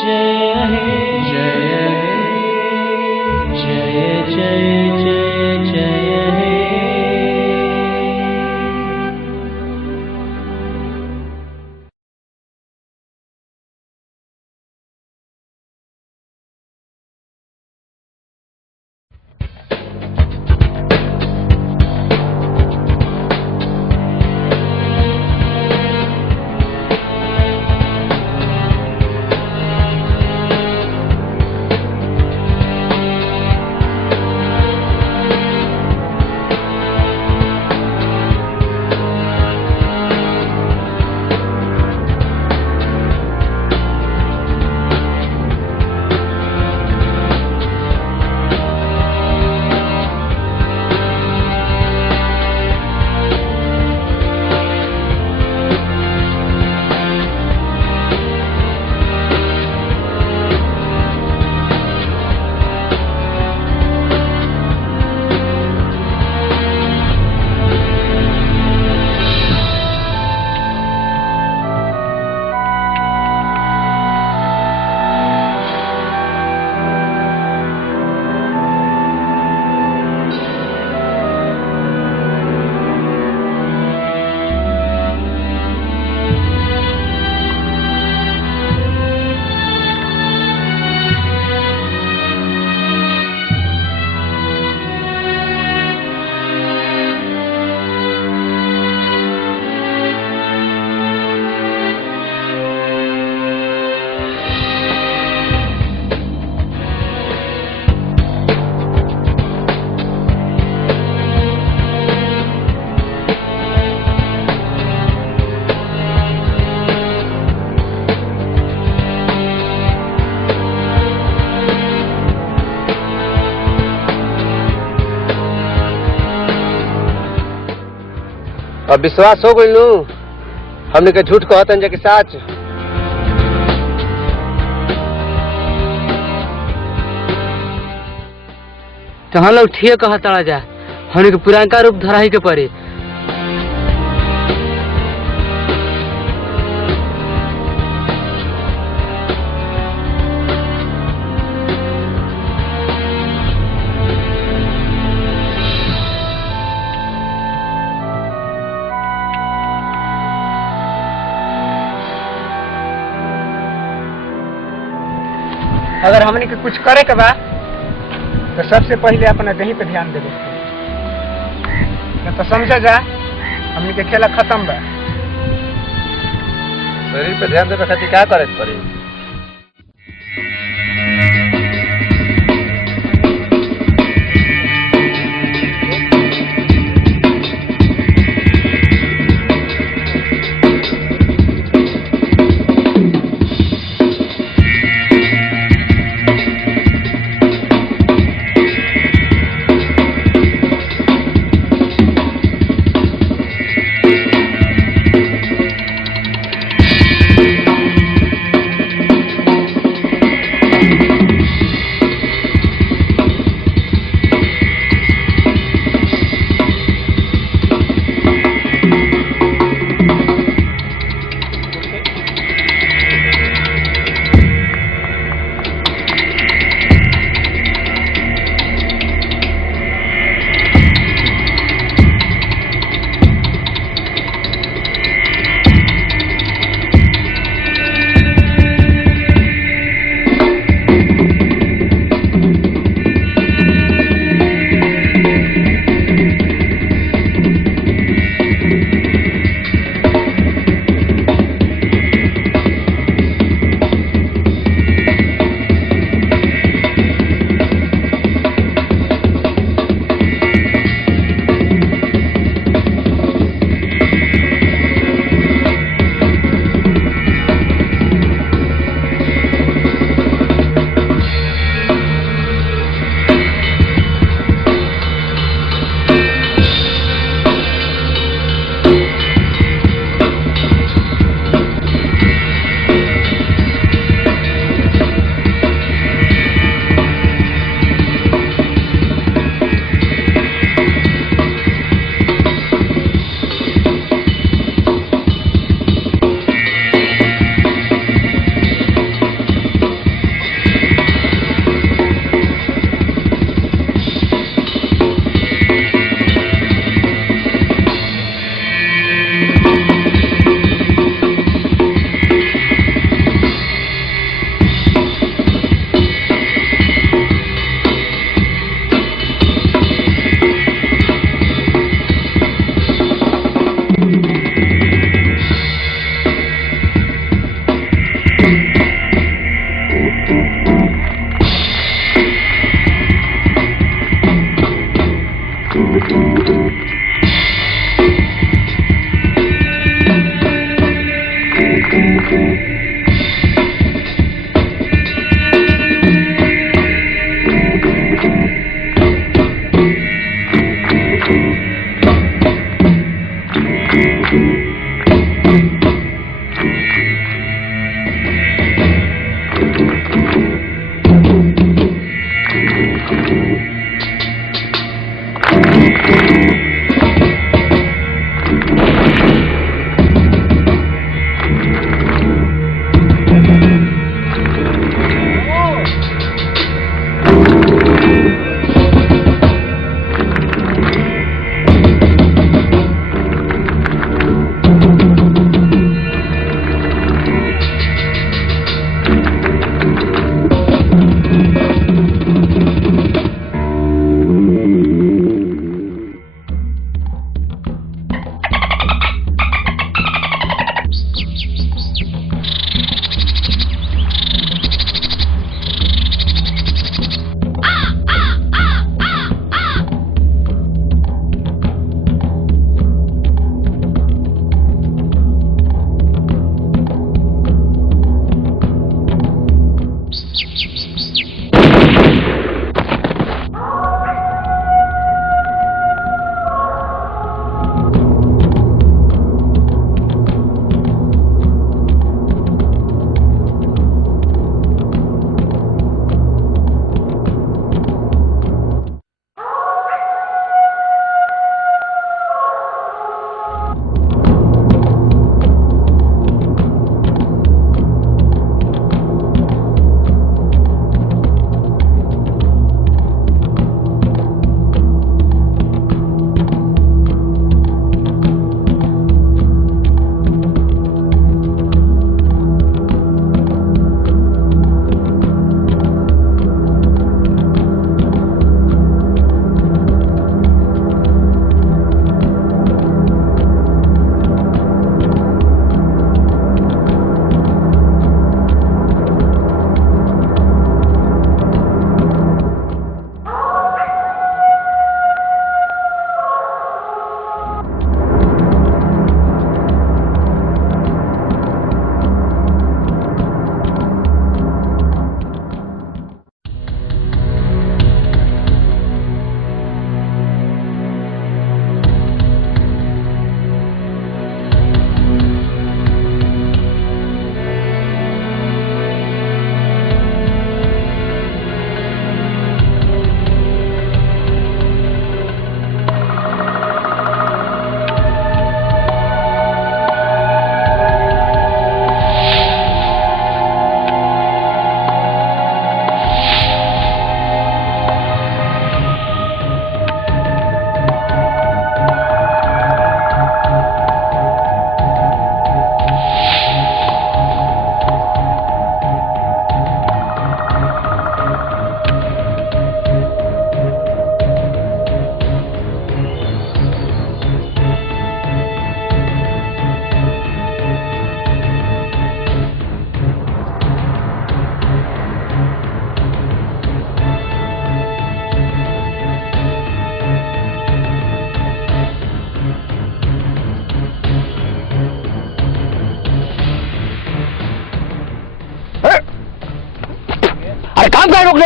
जय हे जय हे जय जय जय जय हे। अब विश्वास हो गई लू हमने के झूठ कहतन जे कि सच। तो हम लोग ठीक कहता जा हमने के पुरानका रूप धरा ही के पड़े। अगर हमने के कुछ करे के बा तो सबसे पहले अपना देही पे ध्यान देवे तो समझा जा हमने के खेला खत्म बा। शरीर पे ध्यान देवे खातिर क्या करे पड़ी?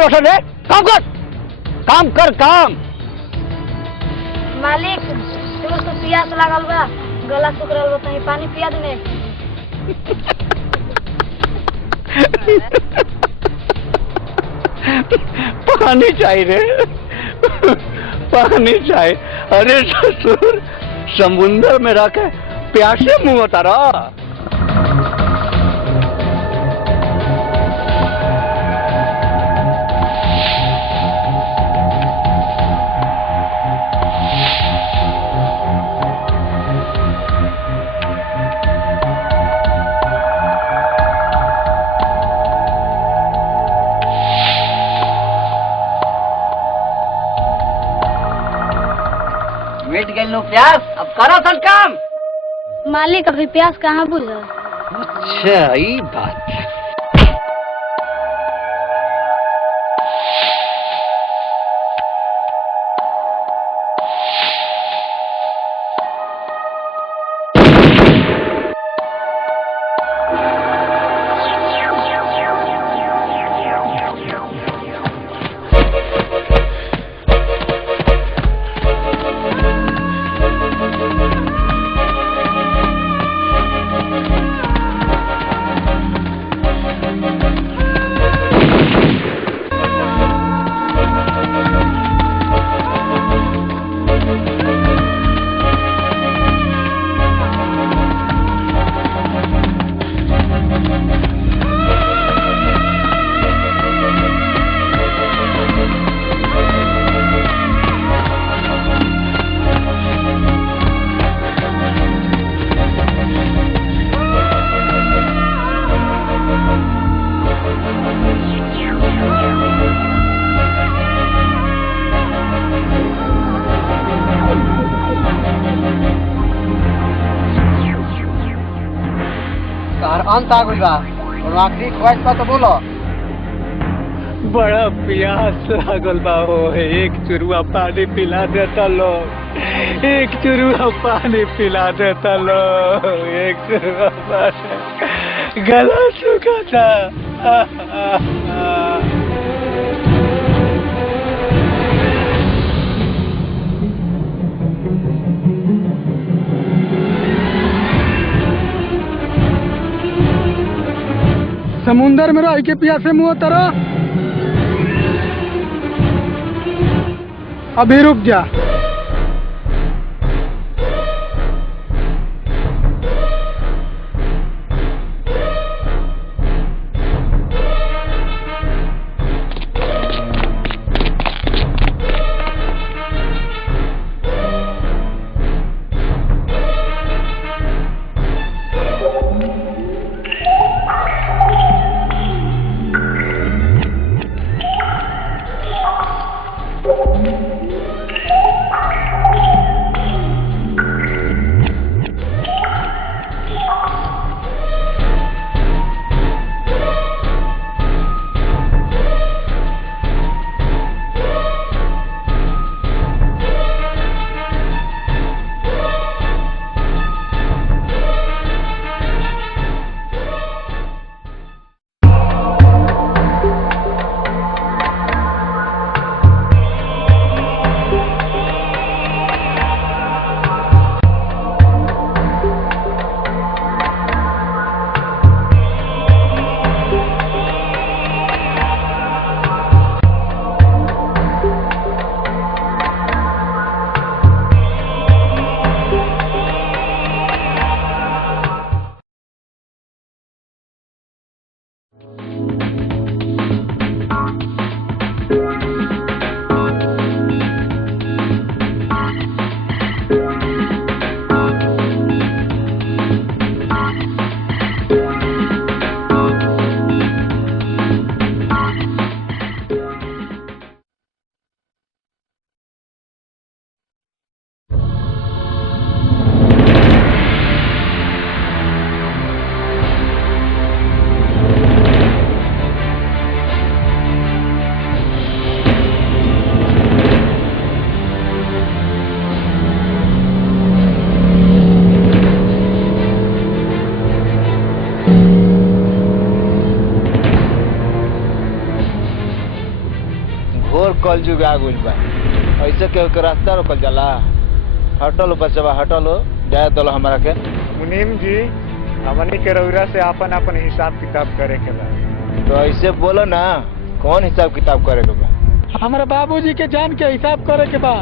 बैठा रे? काम कर काम। मालिक तू तो प्यास लागल बा, गला सूख रहल बा, तनी पानी पिया देने। पानी चाहिए रे, पानी चाहिए। अरे ससुर, समुंदर में रखे प्यासे मुंह होता रहा। मिट गई नो प्यास, अब करो सन काम। मालिक अभी प्यास कहाँ बुझा? अच्छा ई बात। अंत आ गई बा और आखिरी ख्वाहिश बा तो बोलो। बड़ा प्यास लागल बा हो, एक चुरुआ पानी पिला देता लो, एक चुरुआ पानी पिला देता लो, एक चुरुआ पानी, गला सूखा था। समुंदर में रह के प्यासे मुँह तरह। अभी रुक जा। जुग आ गइल बा। ऐसे केहू के रास्ता रोकल जाला? हटल ऊपर चबा, हटल हो जाए दल हमारा के। मुनीम जी, हमनी के रउरा से अपन अपन हिसाब किताब करे के बा। तो ऐसे बोलो ना, कौन हिसाब किताब करे के बा? हमारे बाबूजी के जान के हिसाब करे के बा।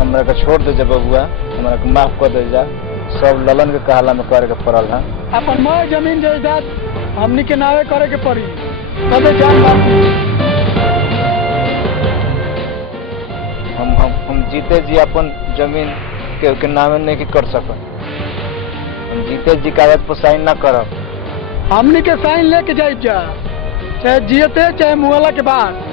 हमरा के छोड़ दे जा बबुआ, हमरा के माफ कर दे जा। सब ललन के कहला में करे के पड़ल है। अपन मोय जमीन जायदाद हमनी के नावे करे के पड़ी, तबे जान बाकी। हम जीते जी अपन जमीन के नामे नहीं कर सकन। हम जीते जी कागज पर साइन ना करब। हमनी के साइन लेके जाए जा, चाहे जियते चाहे मुआला के बाद।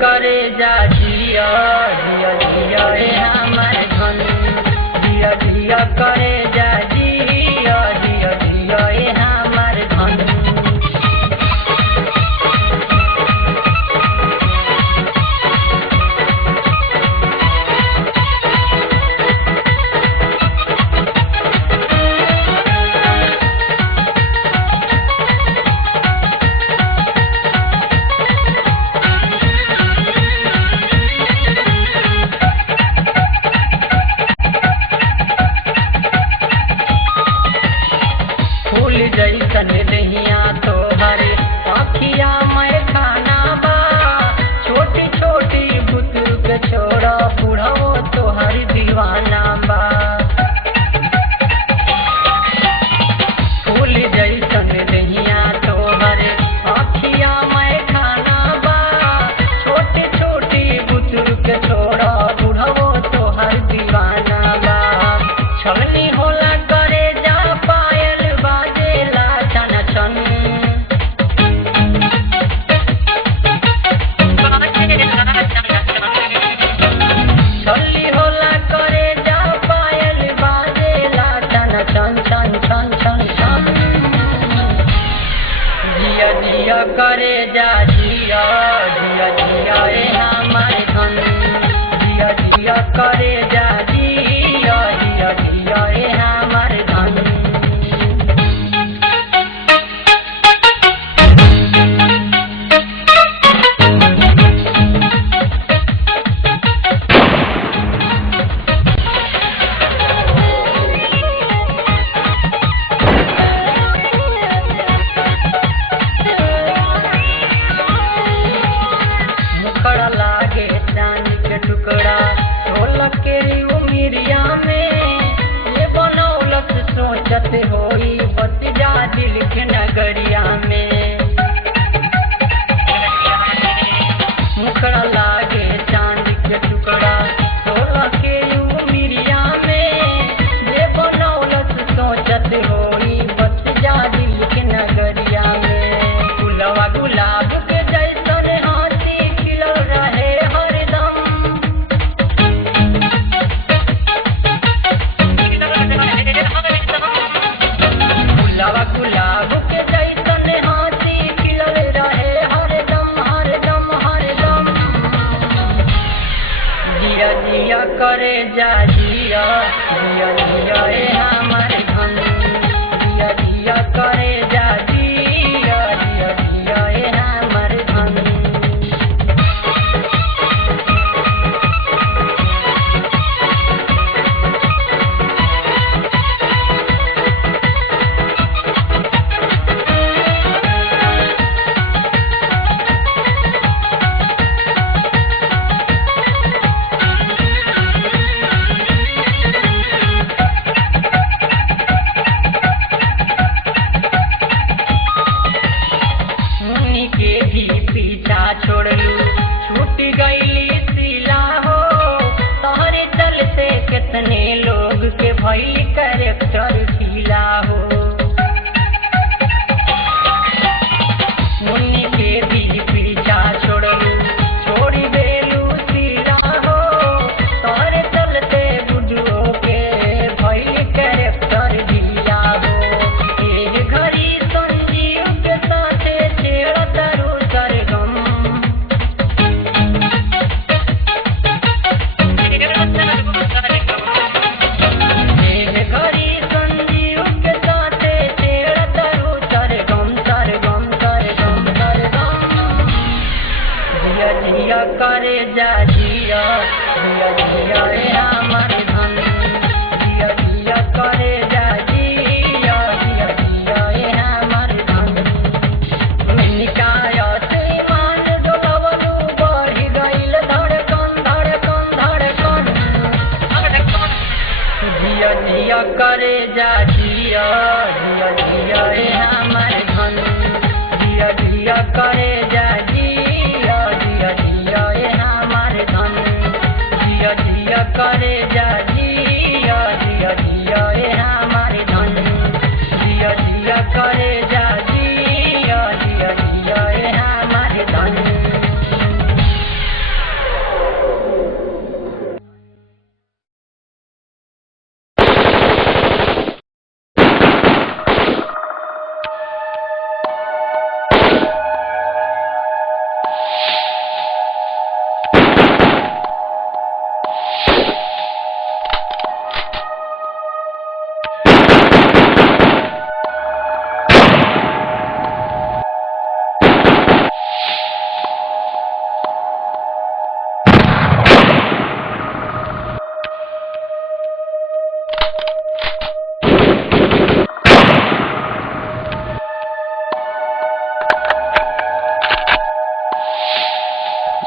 करे जा जिया जिया जिया रे हमर धन जिया जिया करे जा जिया जिया जिया रे हमर धन जैसन दहिया तोहर आखिया में खाना बा छोटी छोटी बुतुक छोड़ा बुढ़ाओ तोहर दीवाना बा फूल जैसन दहिया तोहर आखिया में खाना बा छोटी छोटी बुतुक छोड़ा बुढ़ाओ तोहर दीवाना बा छलनी होला करे जा पायल बाजेला छन छन छन छन छन छन जिया जिया करे जा जिया जिया जिया ए हमारे धन जिया जिया करे जा जिया जिया जिया ए हमारे धन होई बस जा दिल के नगरिया में मुखड़ा लागे चांद के टुकड़ा सोलह के उमिरिया में ये बनौलत सोचत होई बस जा दिल के नगरिया में गुलाब गुलाब के जैसन हाथी खिलल रहे हरदम गुलाब के जैसन हाथी खिलल रहे हरदम हरदम हरदम जिया जिया करे जा जिया जिया जिया ए हमारे धन जिया जिया करे जा जिया जिया जिया ए हमारे धन छोड़लू छूट गईली सिला हो तोहरे चलते कितने लोग के भइल कैरेक्टर ढीला हो मुन्नी के भी पीछा छोड़लू छोड़ी देलू सिला हो तोहरे चलते बुढ़ो के भइल कैरेक्टर ढीला हो एक घड़ी संजीव के साथे छेड़ तारू सरगम करे जा जिया जिया जिया ए हमारे धन जिया जिया करे जा जिया जिया जिया ए हमारे धन निकाया से मान डोलवलू बढ़ी गइल धड़कन धड़कन धड़कन जिया जिया करे जा जिया जिया जिया ए हमारे धन जिया जिया करे जा करे जा जिया जिया जिया ए हमारे धन जिया जिया करे जा जिया जिया जिया ए हमारे धन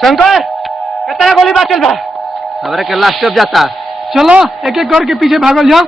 शंकर कितना गोली बाचल बा हमारे के लास्ट स्टेप जाता चलो एक एक करके पीछे भागल जाओ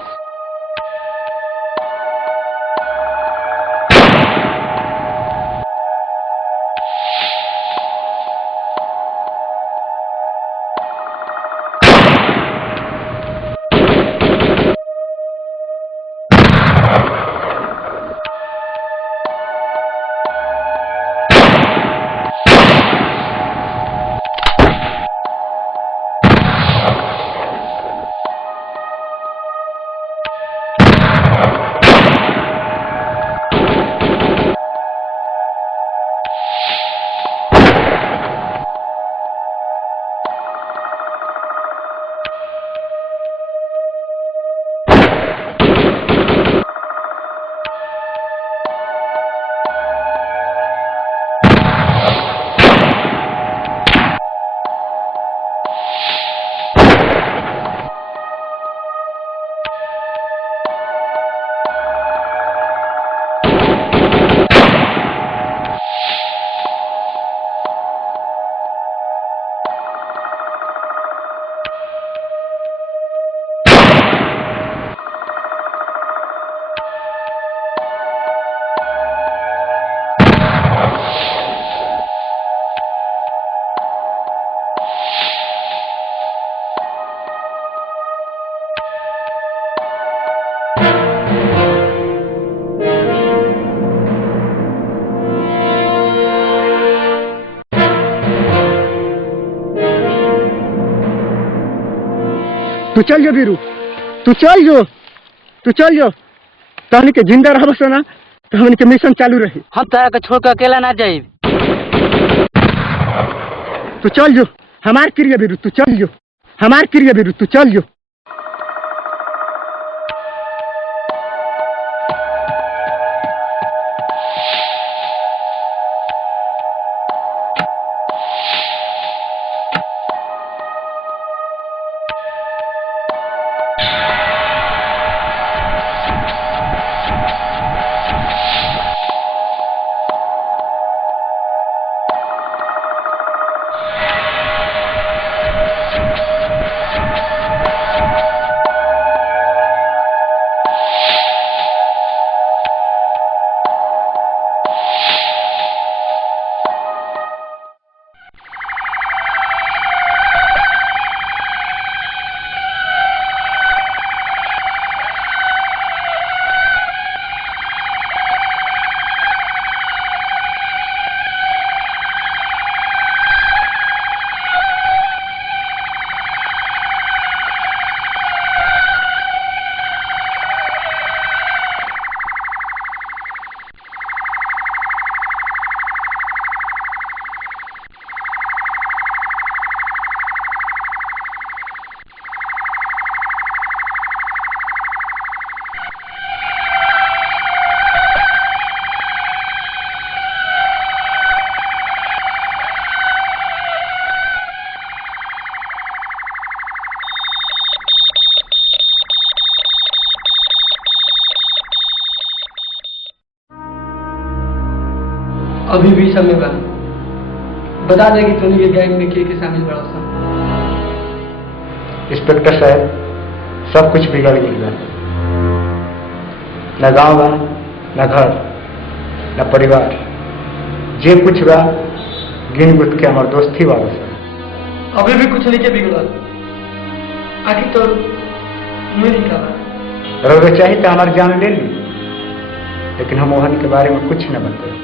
तू चल जो बीरू, तू चल जो तहनी के जिंदा रह बस ना तो हमन के मिशन चालू रही। हम तारा के छोड़ के अकेला ना जाए। तू चल जो हमार क्रिया बीरू, तू चल जो हमार क्रिया बीरू, तू चल जो। अभी भी समय बा, बता दे कि तोनी के गैंग में के शामिल बड़ा सा। इंस्पेक्टर साहब, सब कुछ बिगड़ गई बा। न गांव बा, न घर, न परिवार, जे कुछ बा गिन गुट के हमार दोस्त ही बाबा साहब। अभी भी कुछ नहीं के बिगड़ल, आखिर तो मेरी का रउआ चाहिए तो हमारी जान ले ली, लेकिन हम मोहन के बारे में कुछ न बताए।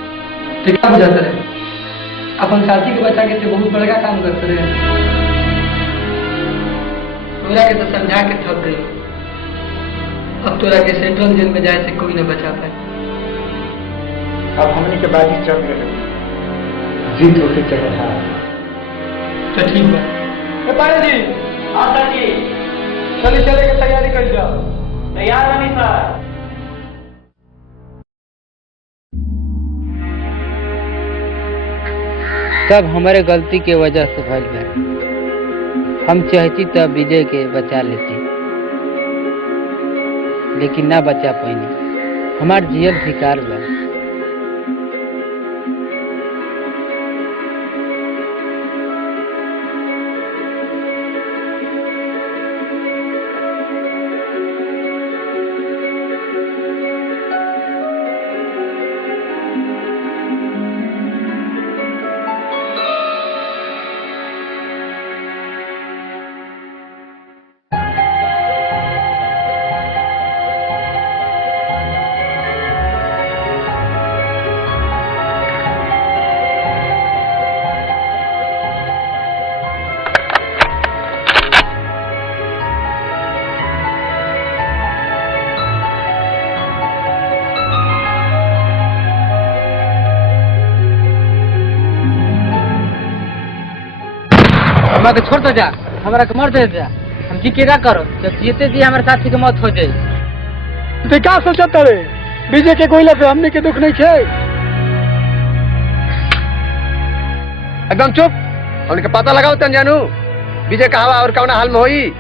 तो क्या बुझाते रहे, अपन साथी के बचा के से बहुत बड़का काम करते रहे। तोरा के तो समझा के थक गई, अब तोरा के सेंट्रल जेल में जाए से कोई न बचा पाए। अब हमने के बाजी चल रहे, जीत होके चले हार। तो ठीक है पाया जी। हाँ सर जी, चले के तैयारी कर जाओ। तैयार नहीं सर। सब हमारे गलती के वजह से भइल बा। हम चाहती तब विजय के बचा लेती, लेकिन ना बचा पाईनी। हमार जियल धिकार बा। हमारा छोड़ तो जा, हमारा के मर दे जा। हम जी क्या करो, जब जीते जी हमारे साथी की मौत हो जाए। तो क्या सोचता रे, विजय के कोयला पे हमने के दुख नहीं छे। एकदम चुप, उनके पता लगाओ तन जानू विजय कहा और कौन हाल में होई।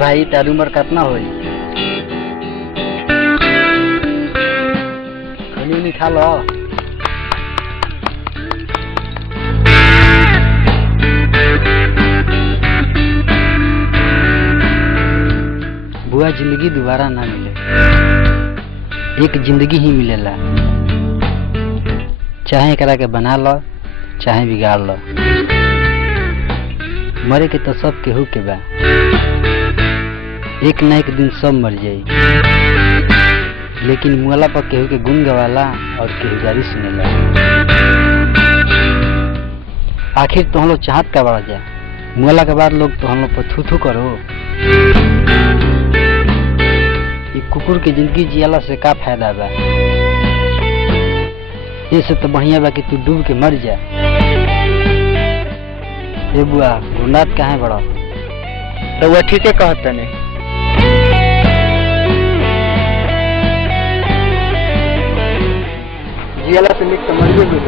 भाई तार उम्र कितना होई? खनी खा लो। बुआ जिंदगी दोबारा ना मिले, एक जिंदगी ही मिलेला, चाहे करा के बना लो चाहे बिगाड़ लो। मरे के तो सब केहू के बा, एक ना एक दिन सब मर जाई, लेकिन मुआला पर केहू के गुण गवाला और केहू गारी सुनेला। आखिर तो हम लोग चाहत का बढ़ जा, मुआला के बाद लोग तो हम लोग पर थू थू करो। ये कुकुर के जिंदगी जियाला से का फायदा बा? ये से तो बढ़िया बा कि तू डूब के मर जा। ए बुआ गुंडात कहाँ बड़ा? रउआ ठीके कहत तने। जियाला से निक तो मरियो भी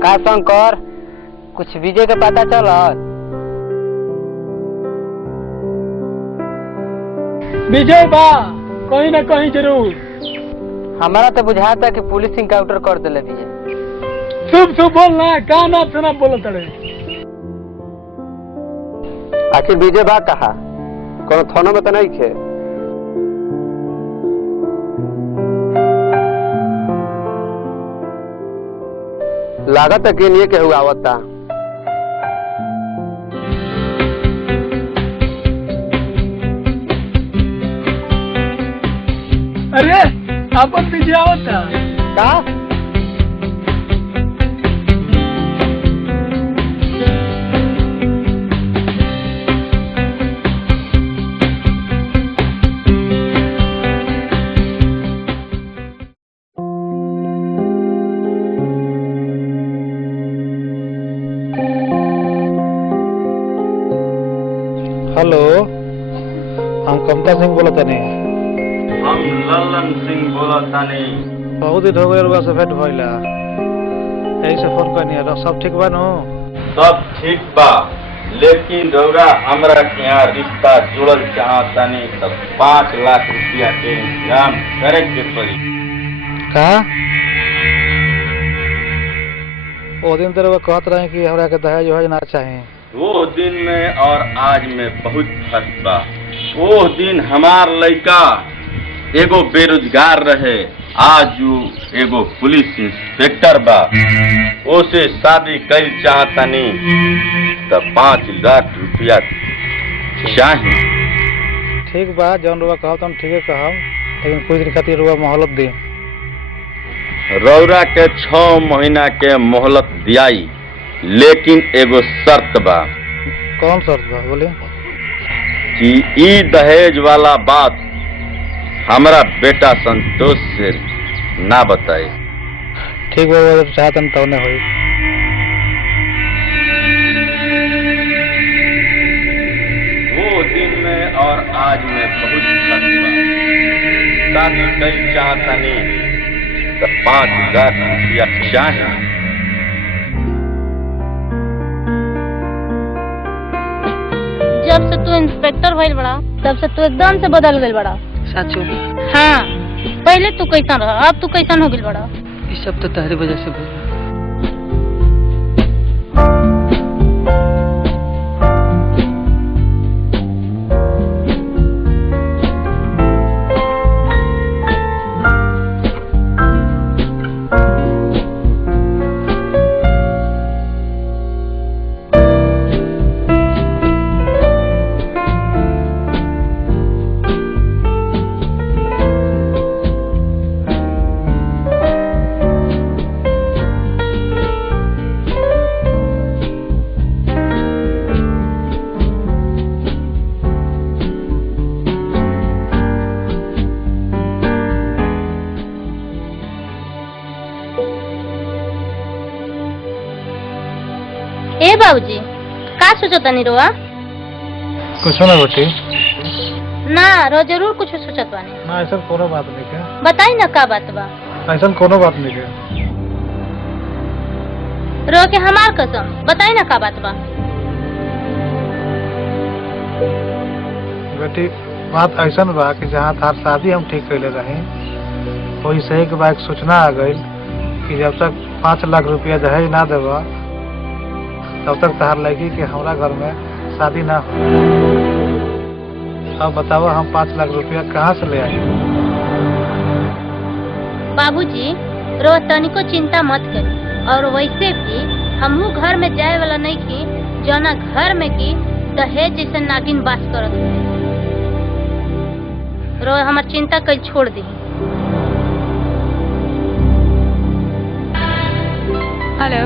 का शंकर कुछ विजय के पता चल? विजय बा कहीं ना कहीं जरूर। हमारा तो बुझाता कि पुलिस इनकाउंटर कर दिले भी। शुभ शुभ बोलना, का ना सुना बोलत रहे। आखिर विजय बा कहा? कोनो थाना में तो नहीं खे? लागत है कि नहीं के हुआ आवता। अरे अपन विजय आवता का? हेलो, हम कमता सिंह बोला तनी। हम लल्लन सिंह बोला तानी। बहुत दिन हो गए रुआ से भेंट भइला, यही से फोन करनी है। सब ठीक बा नु? सब ठीक बा, लेकिन रौरा हमरा के यहाँ रिश्ता जुड़ल चाहतानी तो 5 लाख रुपया के इंतजाम करे के पड़ी। का? वो दिन तो रुआ कहत रहे कि हमरा के दहेज वहेज ना चाहे। वो दिन में और आज में बहुत फर्क बा। वो दिन हमार लड़का एगो बेरोजगार रहे, आज वो एगो पुलिस इंस्पेक्टर बा। ओसे शादी कर चाहतनी तो 5 लाख रुपया चाहिए। ठीक बा, जौन रुआ कहब तौन ठीके कहब, लेकिन कुछ दिन खातिर रुआ मोहलत दी। रौरा के 6 महीना के मोहलत दियाई, लेकिन एगो शर्त बा। कौन शर्त बा बोले? कि ई दहेज वाला बात हमरा बेटा संतोष से ना बताए। ठीक बा, वो चाहतन तौने होई। वो दिन में और आज में बहुत फर्क बा। शादी कर चाहतनी तो 5 लाख रुपया चाहिए। जब से तू इंस्पेक्टर भइल बड़ा तब से तू एकदम से बदल गइल बड़ा। साचो? हाँ, पहले तू कैसन रहा, अब तू कैसन हो गइल बड़ा। ये सब तो तहरी वजह से भइल। ए बाबूजी, का सोचो तनी रोआ? कुछ ना बेटी। ना रो जरूर कुछ सोचत बानी। ना ऐसा कोनो बात नहीं के। बताई ना का बात बा। ऐसा कोनो बात नहीं के। रो के हमार कसम बताई ना का बात बा। बेटी बात ऐसा बा कि जहाँ तार शादी हम ठीक कैले रही, वही सही के बाद सूचना आ गई कि जब तक 5 लाख रुपया दहेज ना देवा तब तक तहार लगी कि हमारा घर में शादी ना हो। अब बताओ हम 5 लाख रुपया कहाँ से ले आए? बाबूजी रो तनिको चिंता मत करी, और वैसे भी हमहू घर में जाए वाला नहीं की, जना घर में की दहेज जैसे नागिन बात करत रो हमार चिंता कल छोड़ दी। Hello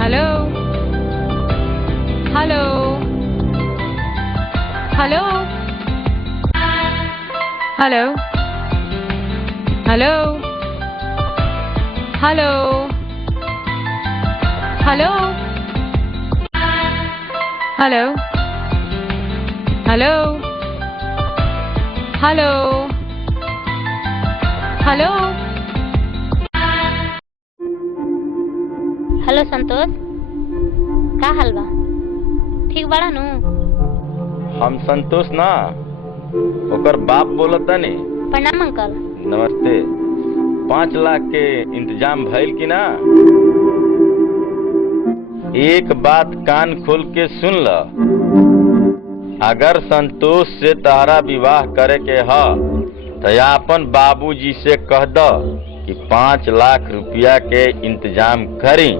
hello hello hello hello hello hello hello hello hello hello hello hello Santosh, का हाल बा? ठीक बड़ा नु? हम संतोष ना, ओकर बाप बोलत तानी। प्रणाम अंकल। नमस्ते। 5 लाख के इंतजाम भइल कि ना? एक बात कान खोल के सुन ल, अगर संतोष से तारा विवाह करे के ह तो अपन बाबूजी से कह दो कि 5 लाख रुपया के इंतजाम करी।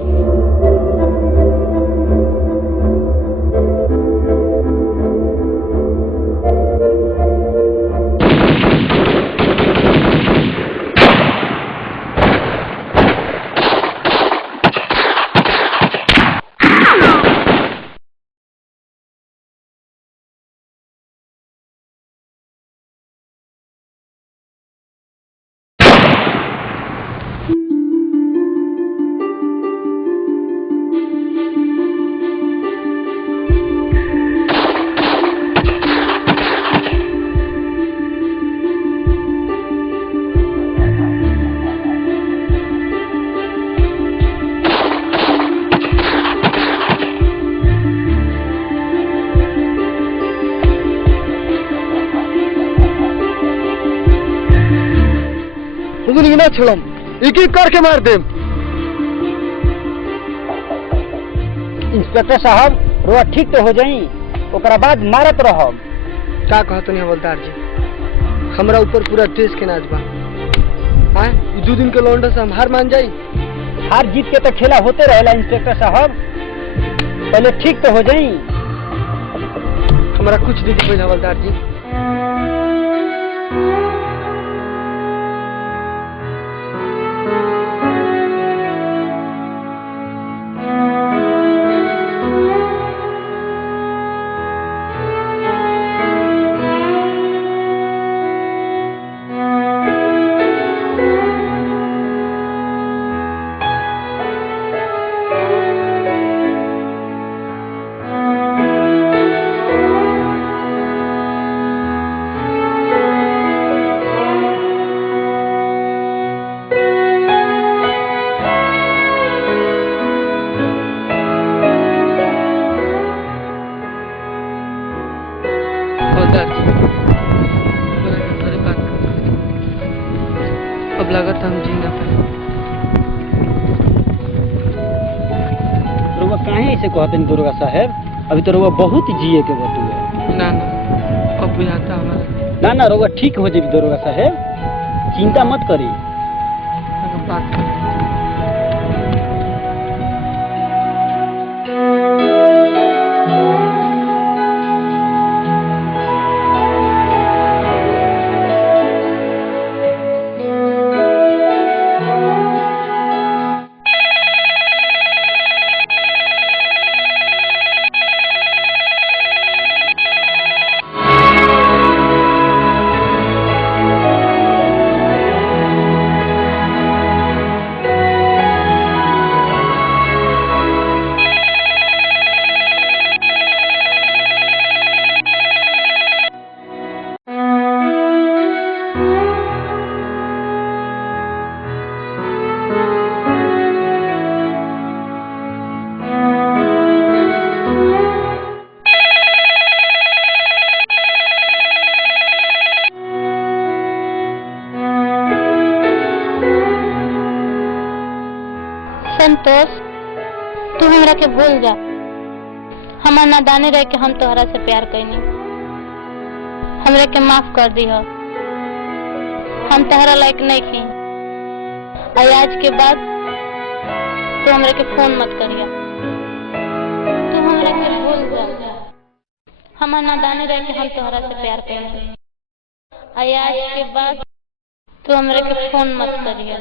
ना छोड़म, एक एक करके मार देम। इंस्पेक्टर साहब रोआ ठीक तो हो जाई, ओकरा बाद मारत रहब। का कहत नहीं हवलदार जी, हमरा ऊपर पूरा देश के नाच बा। आए 2 दिन के लौंडा से हम हार मान जाई? हार जीत के तो खेला होते रहेला इंस्पेक्टर साहब, पहले ठीक तो हो जाई। हमारा कुछ दीदी पहले हवलदार जी। अब लागत हम जी ना पाए। रुआ काहे ऐसे कहते हैं दुर्गा साहब, अभी तो रुआ बहुत जिए के बटुए। ना अब बुझाता हमारा। ना रुआ ठीक हो जाए दुर्गा साहब, चिंता मत करी। बात कर संतोष, तू हमरा के भूल जा। हमार नादानी रह के हम तोहरा से प्यार कैनी, हमरा के माफ कर दी। हम तोहरा लायक नहीं थी। आज के बाद तू हमरा के फोन मत करिया। तू हमरा के भूल जा। हमार नादानी रह के हम तोहरा से प्यार कैनी। आज के बाद तू हमरा के फोन मत करिया।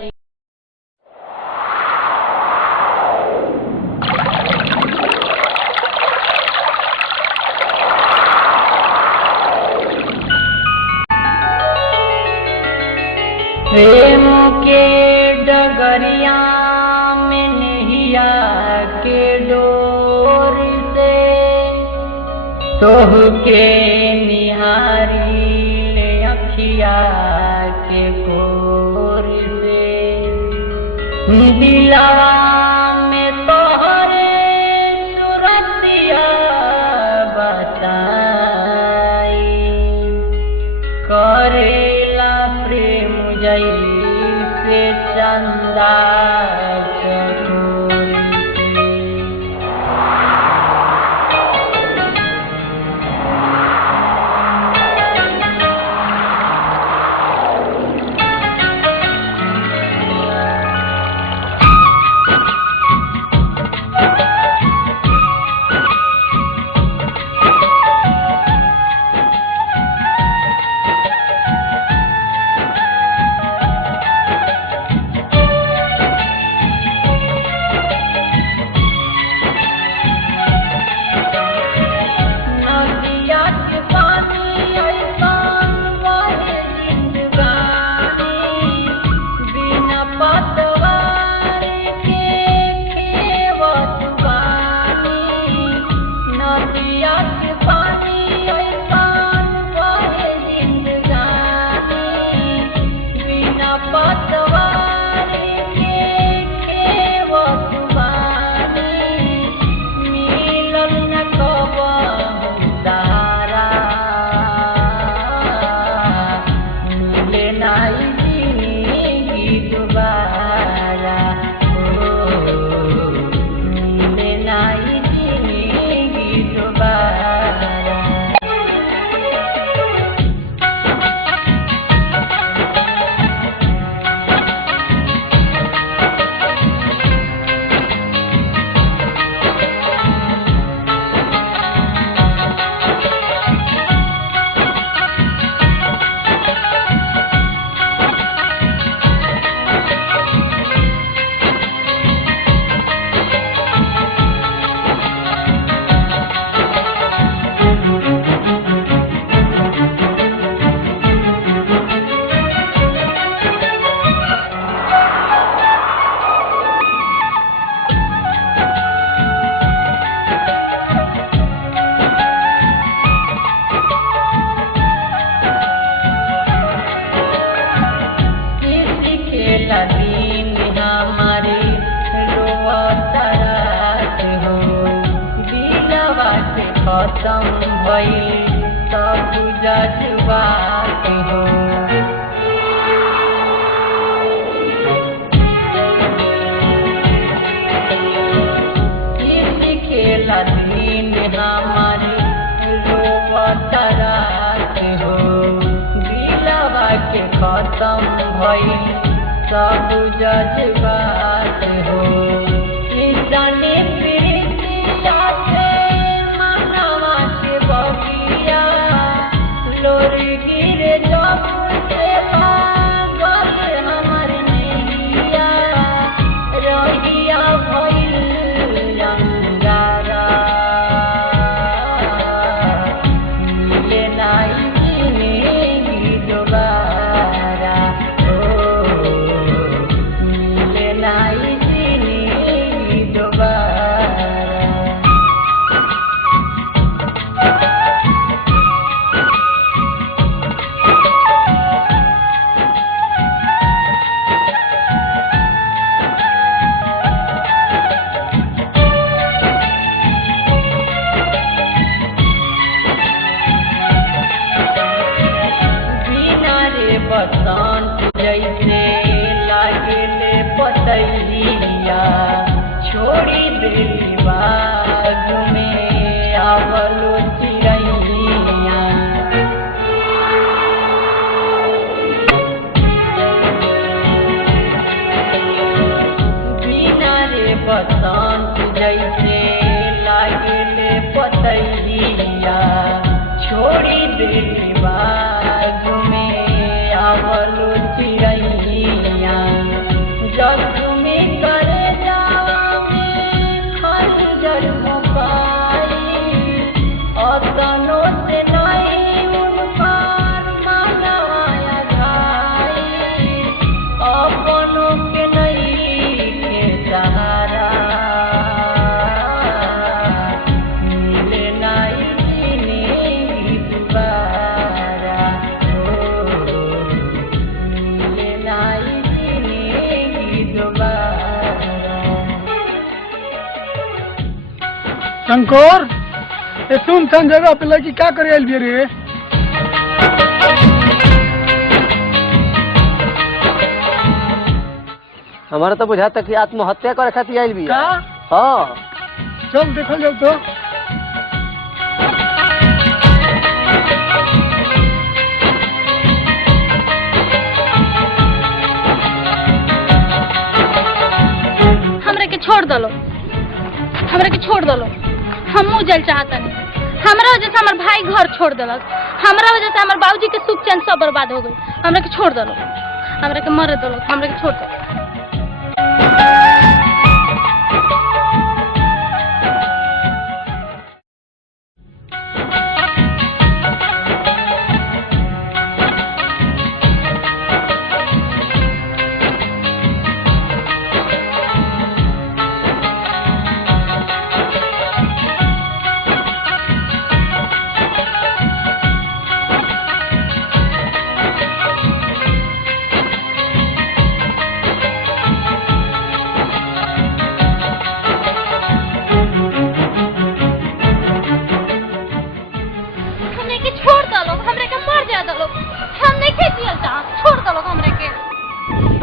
प्रेम के डगरिया में नैया के डोर से तोह के निहारी ले अखिया के कोर से दिलवा में तोहरे सुरतिया बताई करेला प्रेम जैसे चंदा चकोरी से। खत्म भइल सब जज्बात हो। किसी खेला दिन हमारी रोवत रात हो। दिलवा के खत्म भइल सब जज्बात हो। जाने प्रीतिया से मनवा के बगिया लोर गिरे जब से भागल हमर नैया रहिया भइल अंगारा मिले नाई जिंदगी दोबारा मिले नाई जिंदगी दोबारा। बिना रे बसंत जैसे लागले पतैया छोड़ी देली बाग में आवलो चिड़ैया। बिना रे बसंत जैसे लागले पतैया छोड़ी देली बाग में आवलो चिड़ैया। जब तुम्हें करे जावे खंजर मुकाई अपनों से नहीं उन पर मंगाया जाई अपनों के नहीं के सहारा मिले नहीं जिंदगी दोबारा मिले नहीं जिंदगी दोबारा। शंकर ए सुनसान जगह पे लड़की क्या करे आइल बिया रे? हमारा तो बुझाता कि आत्महत्या करे खातिर आइल बिया। का? हाँ चल देखल जाओ तो। हमरा के छोड़ दलो, हमरा के छोड़ दलो। हमहू जल चाहता नहीं। हमरा वजह से हमार भाई घर छोड़ देलक, हमरा वजह से हमार बाबूजी के सुख चैन सब बर्बाद हो गई। हमरा के छोड़ दलो, हमरा के मरे दलो, हमरा के छोड़ दलो।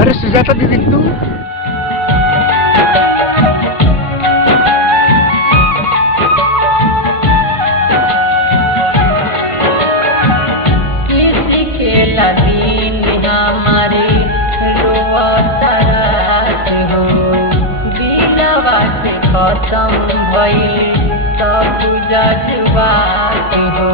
अरे सुजाता दीदी तू किसी खेला दिन हमारे रोवत रात हो। दिलवा से खत्म भइल सब जज्बात हो।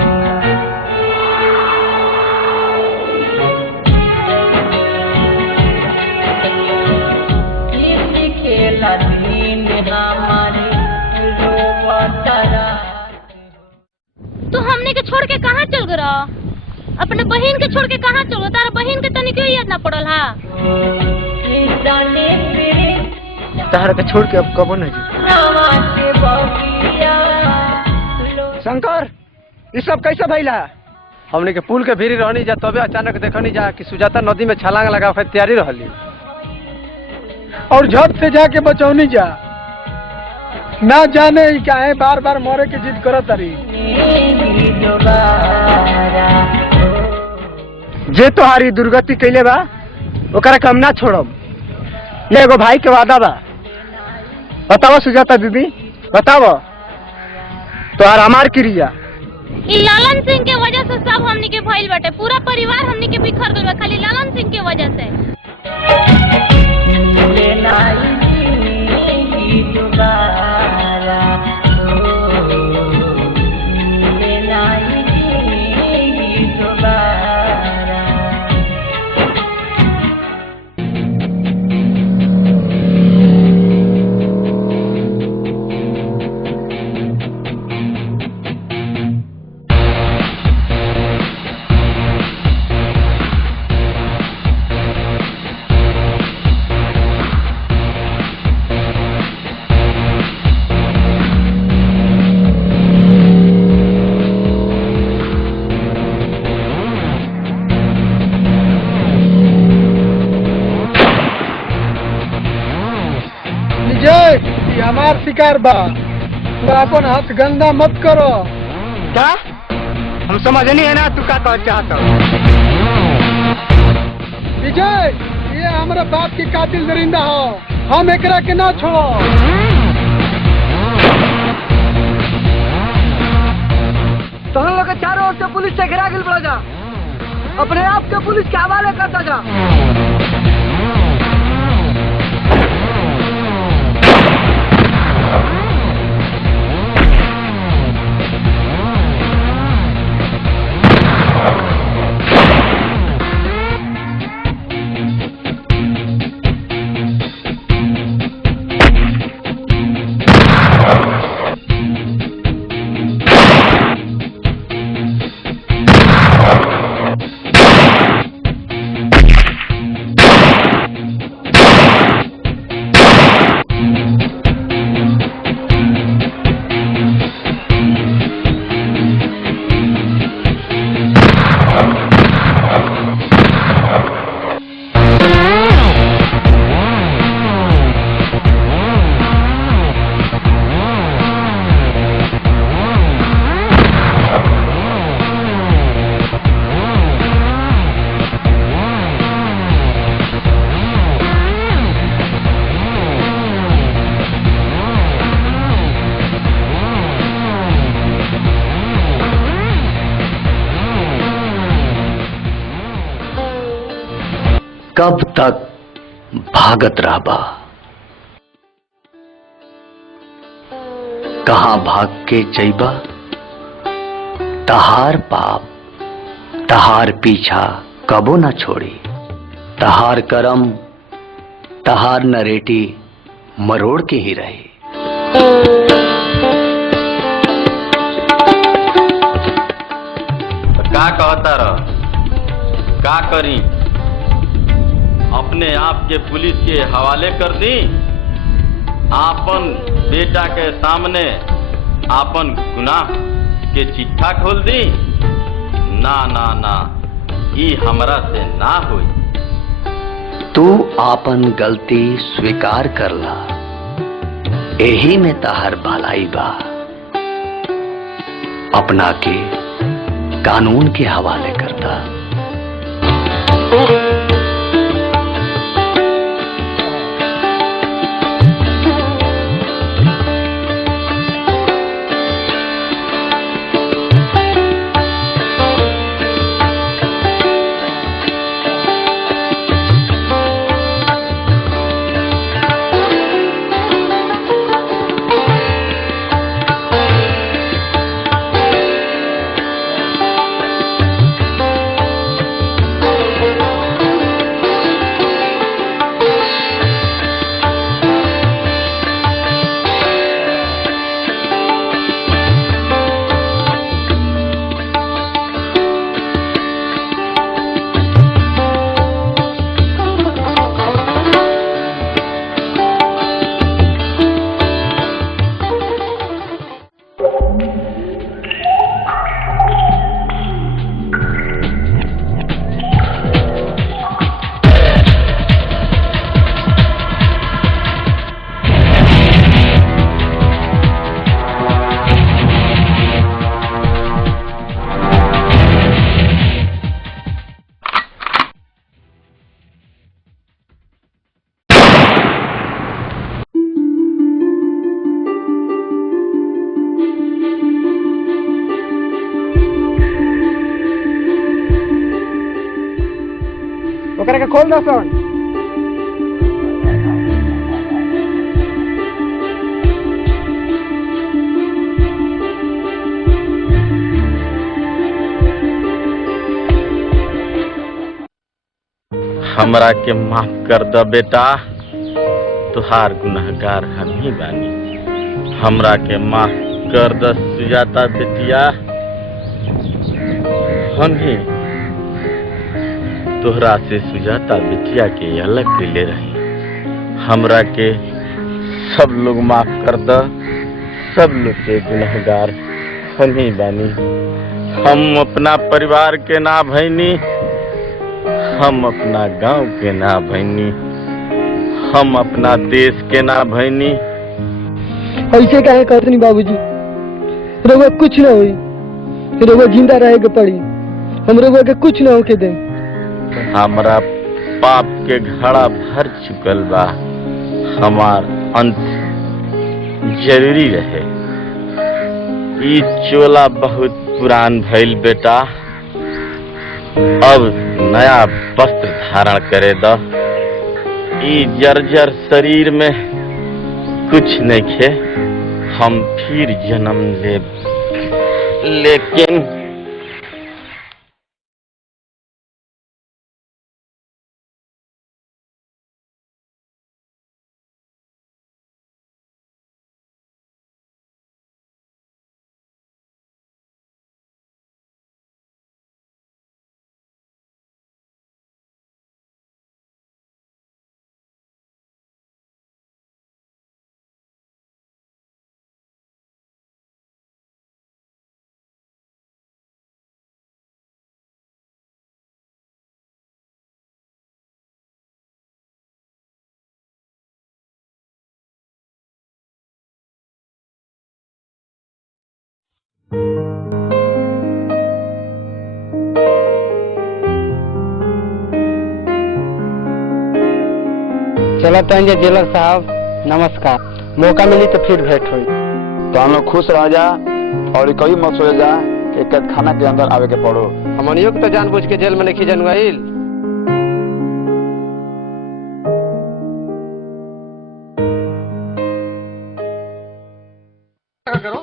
किसी खेला दिन हमारे रोवत रात। तू हमने के छोड़ के कहाँ चल गया? अपने बहन के छोड़ के कहाँ चल गया? तारा बहन के तनी क्यों याद ना पड़ल हा? तहरा के छोड़ के अब कबो नहीं जी। शंकर ये सब कैसे भइला? हमने के पुल के भीरी रहनी जा तबे अचानक देखनी जा कि सुजाता नदी में छलांग लगा के तैयारी रहली और झट से जाके बचौनी जा, ना जाने ही काहे बार बार मरे के जिद करत तारी। जे तोहारी दुर्गति कैले बा ओकरा के हम ना छोड़ब। ये एगो भाई के वादा बा। बताओ सुजाता दीदी, बताओ तोहार हमार क्रिया। ई लालन सिंह के वजह से सब हमनी के भइल बाटे, पूरा परिवार हमनी के बिखर गइल बा खाली लालन सिंह के वजह से। हमार शिकार बा, तू अपन हाथ गंदा मत करो। क्या हम समझ नहीं है ना तू का कह चाहता। विजय, ये हमारा बाप की कातिल दरिंदा हो, हम एकरा के ना छोड़ो। तो हम लोग चारों ओर से पुलिस से घिरा गिल पड़ा जा, अपने आप के पुलिस के हवाले करता जा। कब तक भागत रहबा? कहाँ भाग के जइबा? तहार पाप तहार पीछा कबो न छोड़ी। तहार करम तहार नरेटी मरोड़ के ही रहे। का कहता रह? का करी? अपने आप के पुलिस के हवाले कर दी? आपन बेटा के सामने आपन गुनाह के चिट्ठा खोल दी? ना ना ना, ई हमरा से ना होई। तू आपन गलती स्वीकार करला, यही में तहार भलाई बा। अपना के कानून के हवाले करता। एकरा के खोल दसन। हमरा के माफ कर द बेटा, तुहार गुनहगार हम ही बानी। हमरा के माफ कर द सुजाता बेटिया, हम ही तोहरा से सुजाता बेटिया के अलग कैले रही। हमरा के सब लोग माफ कर द, सब लोग के गुनहगार हम ही बानी। हम अपना परिवार के ना भैनी, हम अपना गांव के ना भैनी, हम अपना देश के ना भैनी। ऐसे काहे कहतनी बाबूजी, रउआ कुछ ना होई, रउआ जिंदा रहे के पड़ी, हम रउआ के कुछ ना होके दे। हमरा पाप के घड़ा भर चुकल बा, हमार अंत जरूरी रहे। ई चोला बहुत पुरान भइल बेटा, अब नया वस्त्र धारण करे द। ई जर्जर शरीर में कुछ नहीं खे, हम फिर जन्म लेब, लेकिन चलो तंजे जेलर साहब, नमस्कार। मौका मिली तो फिर भेंट हुई। तो हम लोग खुश रह जा और कभी मत सोच जा कि कैद खाना के अंदर आवे के पड़ो। हमनियो के तो जानबूझ के जेल में नहीं जनवाइल। करो